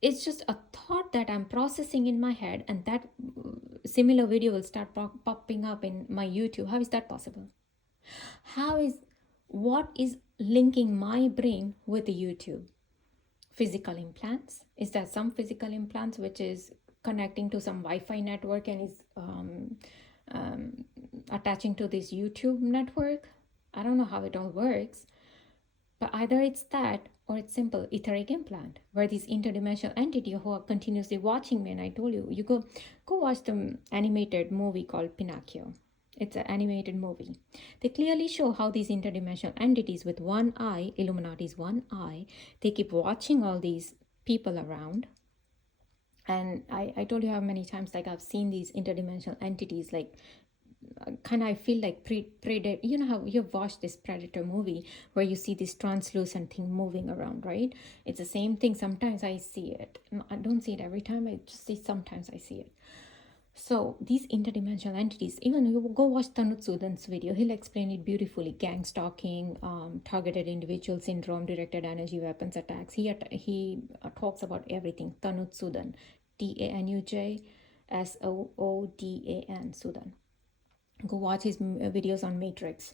It's just a thought that I'm processing in my head, and that similar video will start popping up in my YouTube. How is that possible? What is linking my brain with the YouTube? Physical implants? Is there some physical implants which is connecting to some Wi-Fi network and is attaching to this YouTube network? I don't know how it all works, but either it's that or it's simple etheric implant, where this interdimensional entity who are continuously watching me. And I told you, you go watch the animated movie called Pinocchio. It's an animated movie. They clearly show how these interdimensional entities with one eye, Illuminati's one eye, they keep watching all these people around. And I told you how many times, like, I've seen these interdimensional entities, like, kind of, I feel like predator. You know how you've watched this Predator movie where you see this translucent thing moving around, right? It's the same thing. Sometimes I see it. I don't see it every time. I just see sometimes I see it. So these interdimensional entities, even you go watch Tanut Sudan's video, he'll explain it beautifully. Gang stalking, targeted individual syndrome, directed energy weapons attacks. He talks about everything. Tanut Sudan, TANUJ Sudan. Go watch his videos on Matrix,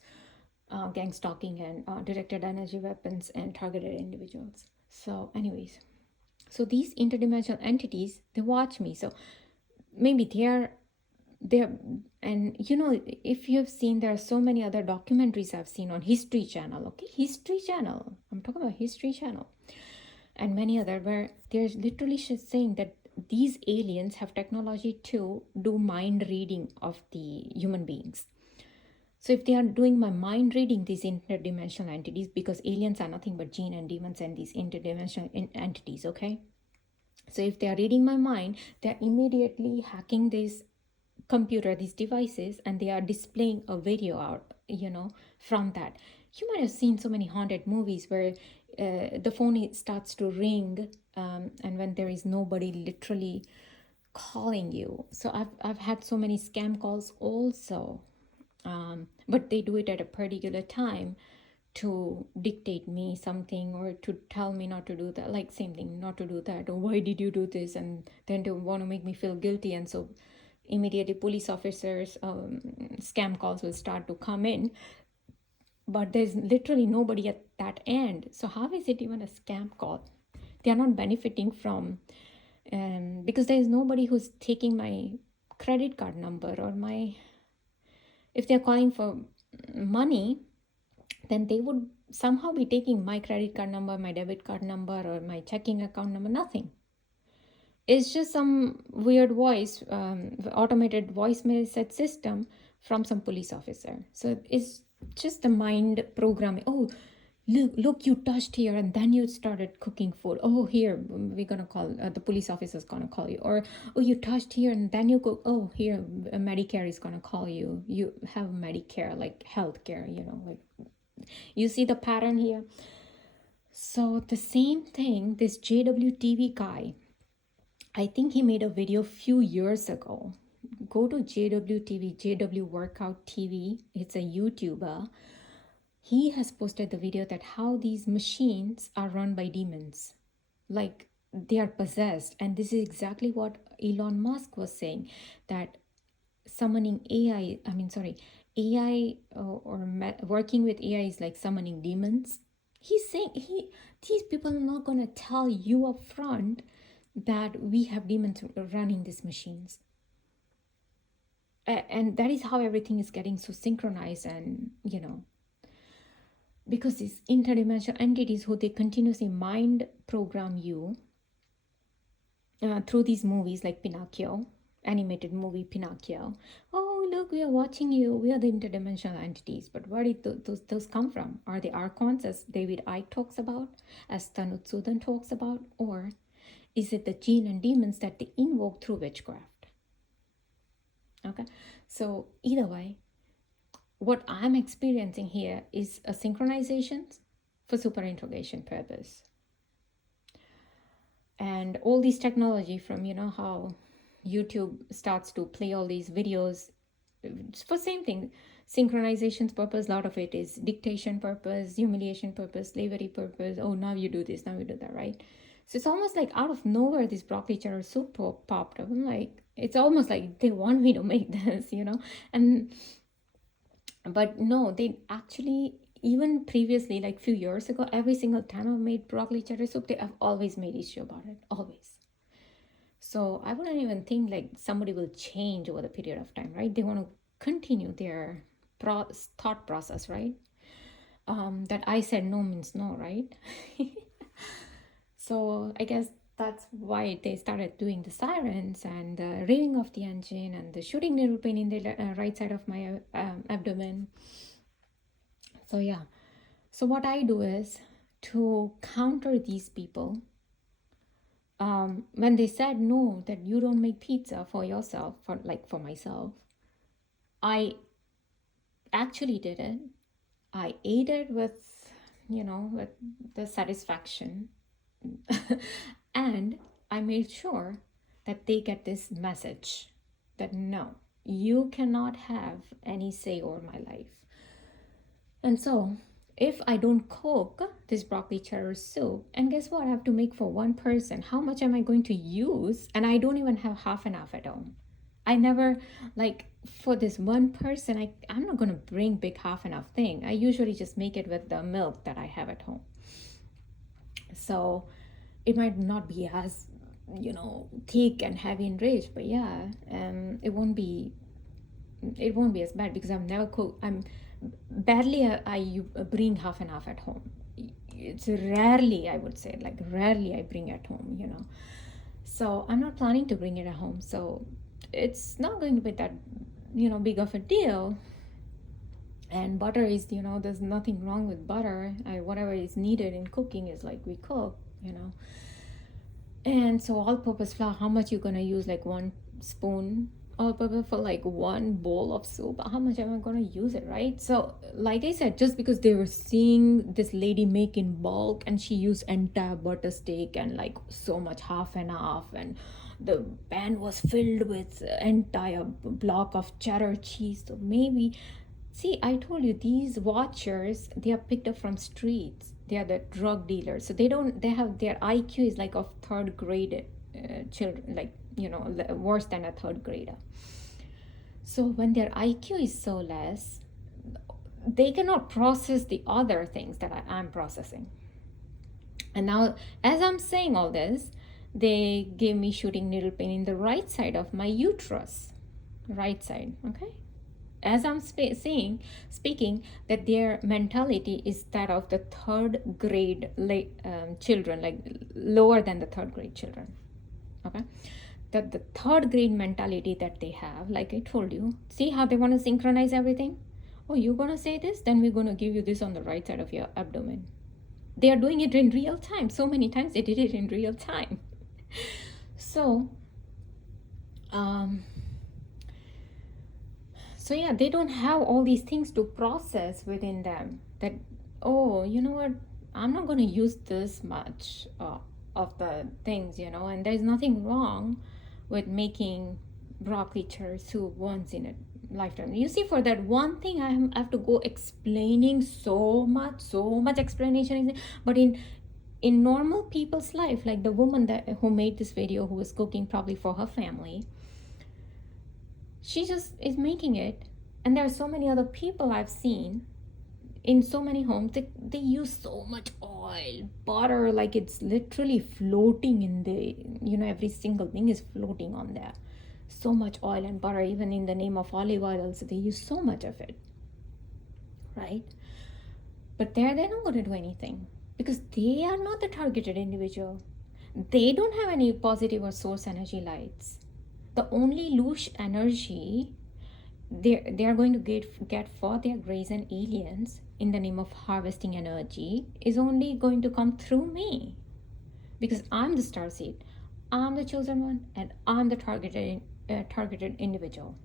gang stalking, and directed energy weapons and targeted individuals. So anyways, so these interdimensional entities, they watch me. So maybe they're, and if you've seen, there are so many other documentaries I've seen on History Channel. Okay, History Channel, I'm talking about History Channel, and many other, where they're literally saying that these aliens have technology to do mind reading of the human beings. So if they are doing my mind reading, these interdimensional entities, because aliens are nothing but jinn and demons and these interdimensional entities, okay? So if they are reading my mind, they're immediately hacking this computer, these devices, and they are displaying a video out, from that. You might have seen so many haunted movies where the phone starts to ring, and when there is nobody literally calling you. So I've had so many scam calls also, but they do it at a particular time to dictate me something or to tell me not to do that, like same thing, not to do that, or why did you do this, and then to want to make me feel guilty. And so immediately police officers, scam calls will start to come in, but there's literally nobody at that end. So how is it even a scam call? They are not benefiting from, because there is nobody who's taking my credit card number or my, if they're calling for money, then they would somehow be taking my credit card number, my debit card number, or my checking account number. Nothing. It's just some weird voice, automated voice message system from some police officer. So it's just the mind programming. Oh, look, you touched here, and then you started cooking food. Oh, here, we're gonna call, the police officer's gonna call you. Or, oh, you touched here, and then you go, oh, here, Medicare is gonna call you. You have Medicare, like healthcare, like, you see the pattern here. So the same thing, this JWTV guy, I think he made a video a few years ago. Go to JWTV, JW Workout TV. It's a YouTuber. He has posted the video that how these machines are run by demons. Like they are possessed. And this is exactly what Elon Musk was saying, that summoning AI working with AI is like summoning demons. He's saying these people are not going to tell you up front that we have demons running these machines. And that is how everything is getting so synchronized, and because these interdimensional entities who they continuously mind program you through these movies like Pinocchio, animated movie Pinocchio. Oh, look, we are watching you. We are the interdimensional entities. But where did those come from? Are they archons, as David Icke talks about, as Tanutsudan talks about? Or is it the jinn and demons that they invoke through witchcraft? Okay, so either way, what I'm experiencing here is a synchronization for super interrogation purpose. And all these technology from, how YouTube starts to play all these videos for same thing, synchronization's purpose. A lot of it is dictation purpose, humiliation purpose, slavery purpose. Oh, now you do this, now you do that, right? So it's almost like out of nowhere, this broccoli cheddar soup popped up. I'm like, it's almost like they want me to make this, but no, they actually, even previously, like few years ago, every single time I've made broccoli cheddar soup, they have always made issue about it, always. So I wouldn't even think like somebody will change over the period of time, right? They want to continue their thought process, right? That I said no means no, right? So I guess that's why they started doing the sirens and the raving of the engine and the shooting needle pain in the right side of my abdomen. So yeah, so what I do is to counter these people. When they said no, that you don't make pizza for yourself, for myself, I actually did it. I ate it with the satisfaction. And I made sure that they get this message that no, you cannot have any say over my life. And so if I don't cook this broccoli cheddar soup, and guess what, I have to make for one person, how much am I going to use? And I don't even have half enough at home. I never, like, for this one person, I'm not going to bring big half enough thing. I usually just make it with the milk that I have at home. So it might not be as, thick and heavy and rich, but yeah, it won't be as bad because I've never cooked. I bring half and half at home. It's rarely, I would say, like rarely I bring at home, So I'm not planning to bring it at home. So it's not going to be that, big of a deal. And butter is, there's nothing wrong with butter. Whatever is needed in cooking is like we cook, And so all-purpose flour, how much you're gonna use? Like 1 spoon all-purpose for like 1 bowl of soup. How much am I gonna use it, right? So like I said, just because they were seeing this lady make in bulk and she used entire butter steak and like so much half and half, and the pan was filled with entire block of cheddar cheese, so maybe See, I told you these watchers, they are picked up from streets. They are the drug dealers. So they have their IQ is like of third grade children, like, worse than a third grader. So when their IQ is so less, they cannot process the other things that I'm processing. And now, as I'm saying all this, they gave me shooting needle pain in the right side of my uterus. Right side, okay? As I'm speaking, that their mentality is that of the third grade children, like lower than the third grade children, okay? That the third grade mentality that they have, like I told you, see how they want to synchronize everything? Oh, you're going to say this? Then we're going to give you this on the right side of your abdomen. They are doing it in real time. So many times they did it in real time. So, so yeah, they don't have all these things to process within them. That, oh, you know what? I'm not going to use this much of the things, and there's nothing wrong with making broccoli cherry soup once in a lifetime. You see, for that one thing, I have to go explaining so much explanation. But in normal people's life, like the woman who made this video, who was cooking probably for her family, she just is making it. And there are so many other people I've seen in so many homes, they use so much oil, butter, like it's literally floating in the, every single thing is floating on there. So much oil and butter, even in the name of olive oil also, they use so much of it, right? But they're not going to do anything because they are not the targeted individual. They don't have any positive or source energy lights. The only loose energy they are going to get for their grays and aliens in the name of harvesting energy is only going to come through me, because I'm the starseed, I'm the chosen one, and I'm the targeted individual.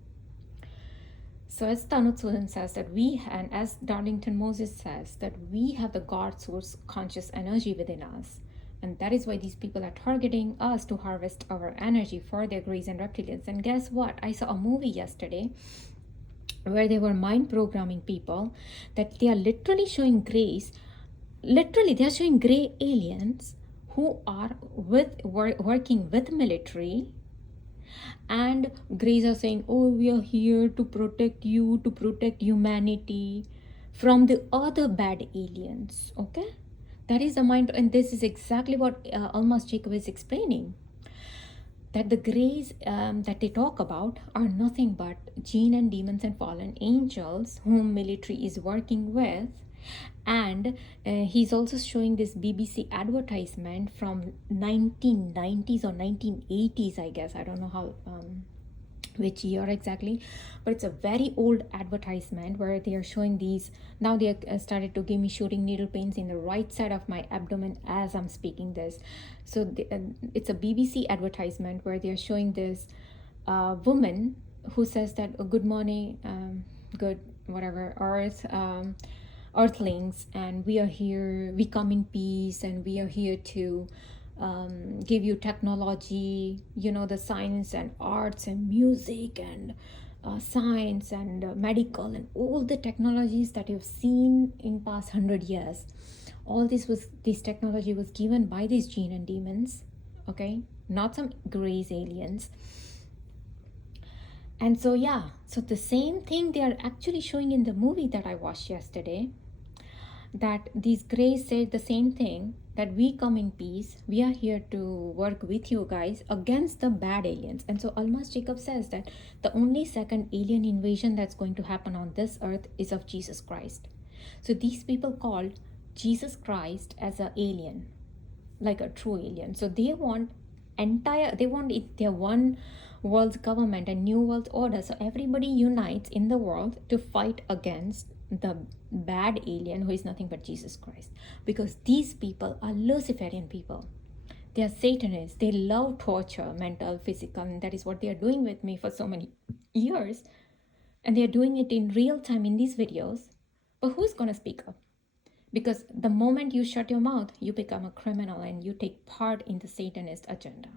So as Tanutsudan says that and as Darlington Moses says, that we have the God source conscious energy within us. And that is why these people are targeting us to harvest our energy for their grays and reptilians. And guess what? I saw a movie yesterday where they were mind programming people, that they are literally showing grays. Literally, they are showing gray aliens who are working with military, and grays are saying, oh, we are here to protect you, to protect humanity from the other bad aliens. Okay, that is the mind, and this is exactly what Almas Jacob is explaining, that the grays that they talk about are nothing but jinn and demons and fallen angels whom military is working with. And he's also showing this BBC advertisement from 1990s or 1980s, I guess. I don't know how which year exactly, but it's a very old advertisement where they are showing these. Now they started to give me shooting needle pains in the right side of my abdomen as I'm speaking this. So it's a BBC advertisement where they're showing this woman who says that, oh, good morning, good whatever earth, earthlings, and we are here, we come in peace, and we are here to give you technology, the science and arts and music and science and medical and all the technologies that you've seen in past 100 years. All this technology was given by these jinn and demons, okay, not some grays aliens. And so so the same thing they are actually showing in the movie that I watched yesterday, that these grays said the same thing, that we come in peace, we are here to work with you guys against the bad aliens. And so Almas Jacob says that the only second alien invasion that's going to happen on this earth is of Jesus Christ. So these people called Jesus Christ as an alien, like a true alien. So they want their one world government and new world order. So everybody unites in the world to fight against the bad alien who is nothing but Jesus Christ, because these people are Luciferian people. They are Satanists. They love torture, mental, physical, and that is what they are doing with me for so many years. And they are doing it in real time in these videos. But who's going to speak up? Because the moment you shut your mouth, you become a criminal and you take part in the Satanist agenda.